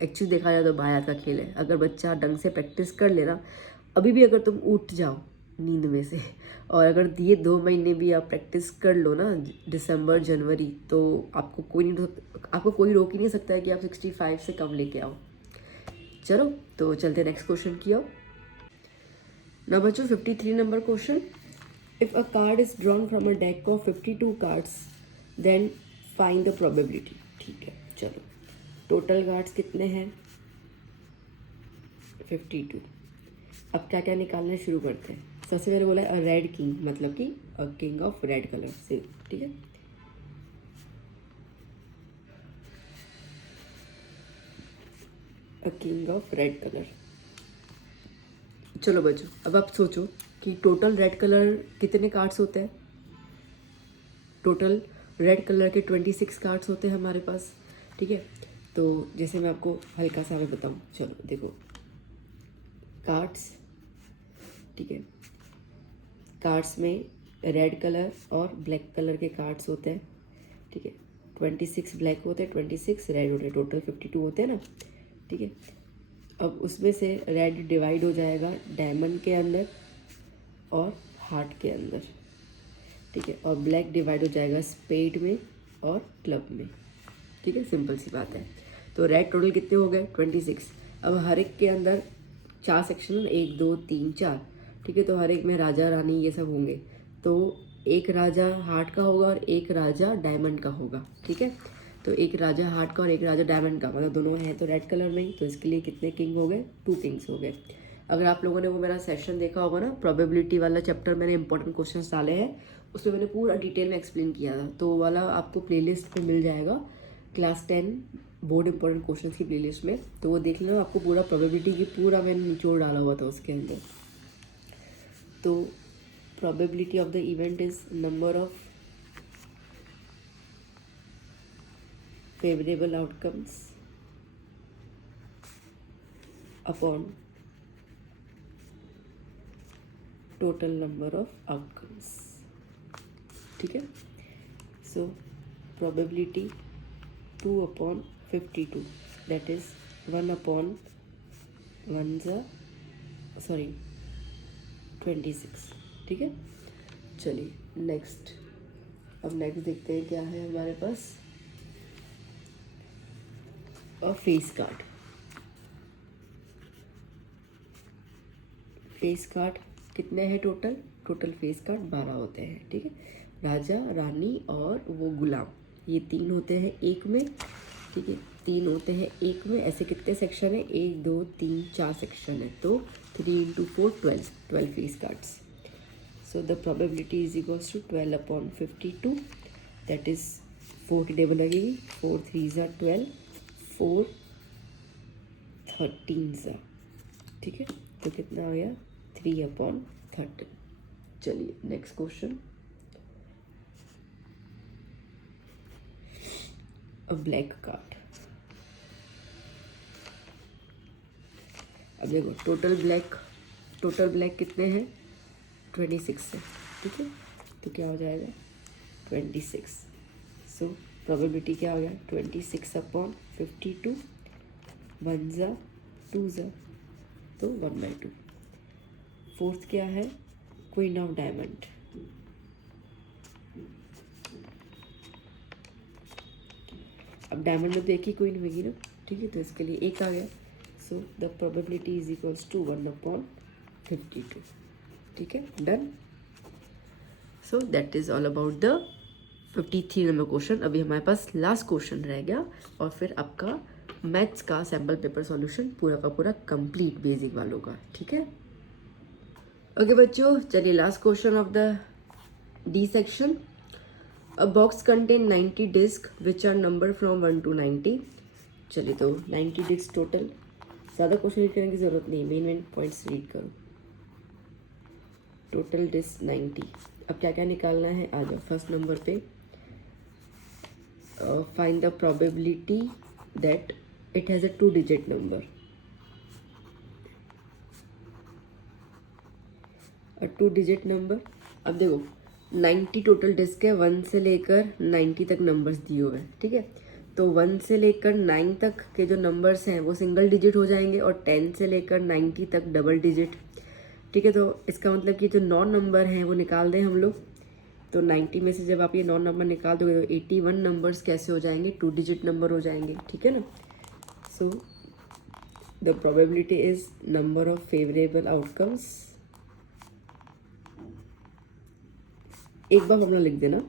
एक्चुअली देखा जाए तो बायात का खेल है। अगर बच्चा ढंग से प्रैक्टिस कर लेना, अभी भी अगर तुम उठ जाओ नींद में से और अगर ये 2 महीने भी आप प्रैक्टिस कर लो ना, दिसंबर जनवरी, तो आपको कोई रोक ही नहीं सकता है कि आप 65 से कम लेके आओ। चलो तो चलते नेक्स्ट क्वेश्चन की ओर। ना बच्चों 53 number question, if a card is drawn from a deck of 52 cards then find the probability. ठीक है, चलो टोटल कार्ड्स कितने हैं? 52। अब क्या क्या निकालना शुरू करते हैं। सबसे पहले बोला है अ रेड किंग, मतलब कि a king of red colour से, ठीक है। A king of red colour. चलो बच्चों, अब आप सोचो कि टोटल रेड कलर कितने कार्ड्स होते हैं। टोटल रेड कलर के 26 कार्ड्स होते हैं हमारे पास, ठीक है। तो जैसे मैं आपको हल्का सा मैं बताऊँ, चलो देखो कार्ड्स, ठीक है, कार्ड्स में रेड कलर और ब्लैक कलर के कार्ड्स होते हैं, ठीक है। 26 ब्लैक होते हैं, 26 रेड होते हैं, टोटल 52 होते हैं ना, ठीक है। अब उसमें से रेड डिवाइड हो जाएगा डायमंड के अंदर और हार्ट के अंदर, ठीक है, और ब्लैक डिवाइड हो जाएगा स्पेड में और क्लब में, ठीक है। सिंपल सी बात है। तो रेड टोटल कितने हो गए? 26। अब हर एक के अंदर 4 सेक्शन, 1 2 3 4, ठीक है। तो हर एक में राजा रानी ये सब होंगे, तो एक राजा हार्ट का होगा और एक राजा डायमंड का होगा, ठीक है। तो एक राजा हार्ट का और एक राजा डायमंड का, मतलब दोनों हैं तो रेड कलर में ही, तो इसके लिए कितने किंग हो गए? 2 किंग्स हो गए। अगर आप लोगों ने वो मेरा सेशन देखा होगा ना, प्रोबेबिलिटी वाला चैप्टर, मैंने इंपॉर्टेंट क्वेश्चंस डाले हैं, उसमें मैंने पूरा डिटेल में एक्सप्लेन किया था, तो वो वाला आपको प्लेलिस्ट पे मिल जाएगा, क्लास 10 बोर्ड इंपॉर्टेंट क्वेश्चंस की प्लेलिस्ट में। तो वो देख लेना, आपको पूरा प्रोबेबिलिटी की पूरा मैंने निचोड़ डाला हुआ था उसके अंदर। तो probability of the event is number of favorable outcomes upon total number of outcomes, ठीक है। सो probability 2 upon 52, that is 1 upon 26, ठीक है। चलिए नेक्स्ट, अब नेक्स्ट देखते हैं क्या है हमारे पास। और फेस कार्ड, फेस कार्ड कितने हैं टोटल? टोटल फेस कार्ड 12 होते हैं, ठीक है। राजा रानी और वो गुलाम, ये 3 होते हैं एक में, ठीक है, 3 होते हैं एक में। ऐसे कितने सेक्शन है? 1 2 3 4 सेक्शन है, तो 3 × 4 12 face cards. So the probability is equals to 12 upon 52, that is 4 की टेबल लगेगी, 4 3 × 12, 4 13, ठीक है। तो कितना हो गया? 3 upon 13। चलिए नेक्स्ट क्वेश्चन, अ ब्लैक कार्ड। अब देखो टोटल ब्लैक कितने हैं? 26 है, ठीक है। तो क्या हो जाएगा? 26। सो प्रोबेबिलिटी क्या हो गया? 26 upon 52, 1 × 2 × तो 1/2। फोर्थ क्या है? क्वीन ऑफ डायमंड, अब डायमंड में तो एक ही क्वीन होगी ना, ठीक है, तो इसके लिए 1 आ गया। So the probability is equals to 1 upon 52, ठीक है, done. So that is all about the 53 number question. अभी हमारे पास लास्ट क्वेश्चन रह गया और फिर आपका मैथ्स का सैम्पल पेपर सॉल्यूशन पूरा का पूरा कंप्लीट बेसिक वालों का, ठीक है। ओके बच्चों, चलिए last question of the D section. A box contain 90 disc which are number from 1 to 90। चलिए तो 90 डिस्क टोटल, ज़्यादा क्वेश्चन रीड करने की ज़रूरत नहीं, मेन पॉइंट्स रीड करो। Total disc 90। अब क्या क्या निकालना है, आ जाओ फर्स्ट नंबर पे। Find the probability that it has a 2 digit number. A 2 digit number. अब देखो 90 टोटल डिस्क है, 1 से लेकर 90 तक नंबर्स दिए हुए हैं, ठीक है। तो 1 से लेकर 9 तक के जो नंबर्स हैं वो सिंगल डिजिट हो जाएंगे और 10 से लेकर 90 तक डबल डिजिट, ठीक है। तो इसका मतलब कि जो 9 नंबर हैं वो निकाल दें हम लोग। तो 90 में से जब आप ये 9 नंबर निकाल दोगे तो 81 नंबर्स कैसे हो जाएंगे, 2 डिजिट नंबर हो जाएंगे, ठीक है ना। सो the probability is number of favourable outcomes. एक बार फॉर्मूला लिख देना,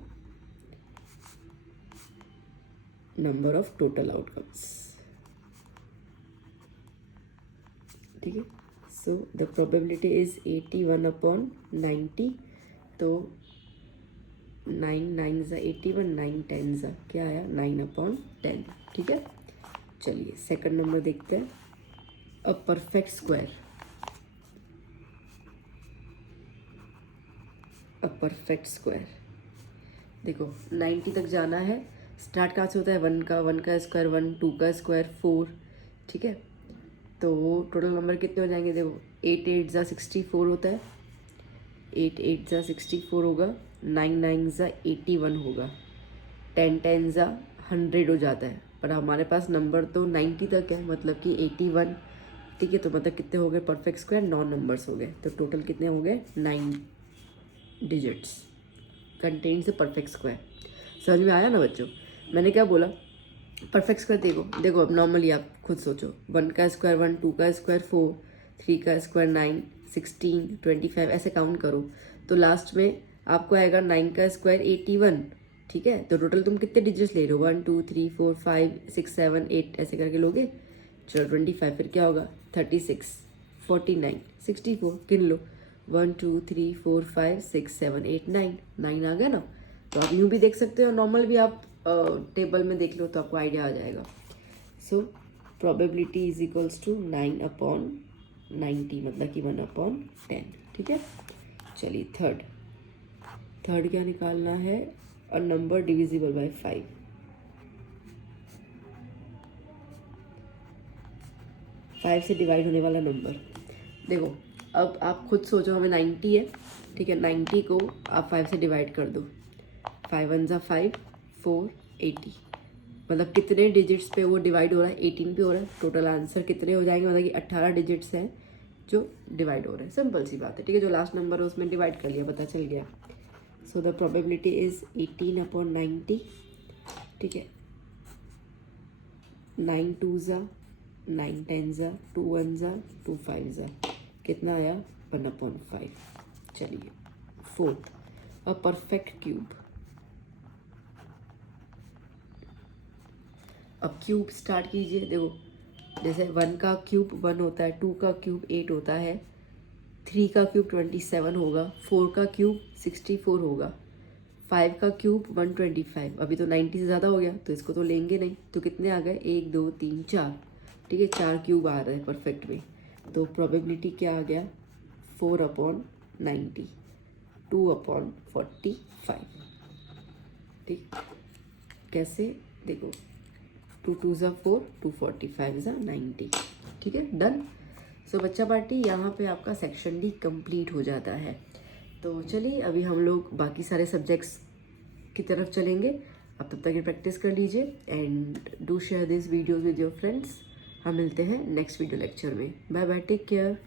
नंबर ऑफ टोटल आउटकम्स, ठीक है। सो द प्रोबेबिलिटी इज 81/90। तो 9 9 ज़ा 81, 9 10 ज़ा क्या आया 9/10, ठीक है। चलिए सेकंड नंबर देखते हैं। A perfect square. A perfect square, देखो 90 तक जाना है। स्टार्ट कहाँ से होता है, 1 का स्क्वायर 1, 2 का स्क्वायर 4, ठीक है। तो टोटल नंबर कितने हो जाएंगे, देखो 8 8 ज़ा 64 होता है, 8 8 ज़ा 64 होगा, 9 9 ज़ा 81 होगा, 10 10 ज़ा 100 हो जाता है। पर हमारे पास नंबर तो 90 तक है, मतलब कि 81, ठीक है। तो मतलब कितने हो गए परफेक्ट स्क्वायर, 9 नंबर्स हो गए। तो टोटल कितने हो गए 9 digits contains a perfect square. समझ में आया ना बच्चों, मैंने क्या बोला, परफेक्ट स्क्वायर देखो देखो अब नॉर्मली आप खुद सोचो, 1 का स्क्वायर 1, 2 का स्क्वायर 4, 3 का स्क्वायर 9, 16, 25 ऐसे काउंट करो तो लास्ट में आपको आएगा 9 का स्क्वायर 81, ठीक है। तो टोटल तुम कितने डिजिट्स ले रहे हो, 1 2 3 4 5 6 7 8 ऐसे करके लोगे। चलो 25 फिर क्या होगा 36, 49, 64 गिन लो, 1 2 3 4 5 6 7 8 9 9 आ गया ना। तो आप यूँ भी देख सकते हो, नॉर्मल भी आप टेबल में देख लो तो आपको आइडिया आ जाएगा। So probability is equals to 9/90, मतलब कि 1/10, ठीक है। चलिए थर्ड क्या निकालना है, a number divisible by 5। Five से डिवाइड होने वाला नंबर। देखो अब आप खुद सोचो, हमें 90 है, ठीक है। 90 को आप 5 से डिवाइड कर दो, 5 1 ज़ा 5, 4 80, मतलब कितने डिजिट्स पे वो डिवाइड हो रहा है, 18 पे हो रहा है। टोटल आंसर कितने हो जाएंगे, मतलब कि 18 डिजिट्स हैं जो डिवाइड हो रहे हैं। सिंपल सी बात है, ठीक है। जो लास्ट नंबर है उसमें डिवाइड कर लिया, पता चल गया। सो द प्रोबेबिलिटी इज 18/90, ठीक है। 9 2 ज़ा 9 10 ज़ा 2 1 ज़ा 2 5 ज़ा कितना आया 1/5। चलिए फोर्थ, अ परफेक्ट क्यूब। अब क्यूब स्टार्ट कीजिए, देखो जैसे 1 का क्यूब 1 होता है, 2 का क्यूब 8 होता है, 3 का क्यूब 27 होगा, 4 का क्यूब 64 होगा, 5 का क्यूब 125। अभी तो 90 से ज़्यादा हो गया तो इसको तो लेंगे नहीं। तो कितने आ गए 1 2 3 4, ठीक है। 4 क्यूब आ रहे हैं परफेक्ट में। तो प्रोबेबिलिटी क्या आ गया 4/90, 2/45, ठीक। कैसे देखो 2 2 ज़ा 4, 2 45 ज़ा 90, ठीक है। डन। सो बच्चा पार्टी यहाँ पे आपका सेक्शन डी कंप्लीट हो जाता है। तो चलिए अभी हम लोग बाकी सारे सब्जेक्ट्स की तरफ चलेंगे। अब तब तक ये प्रैक्टिस कर लीजिए and do share this video with your friends. हम मिलते हैं नेक्स्ट वीडियो लेक्चर में। Bye bye, take care.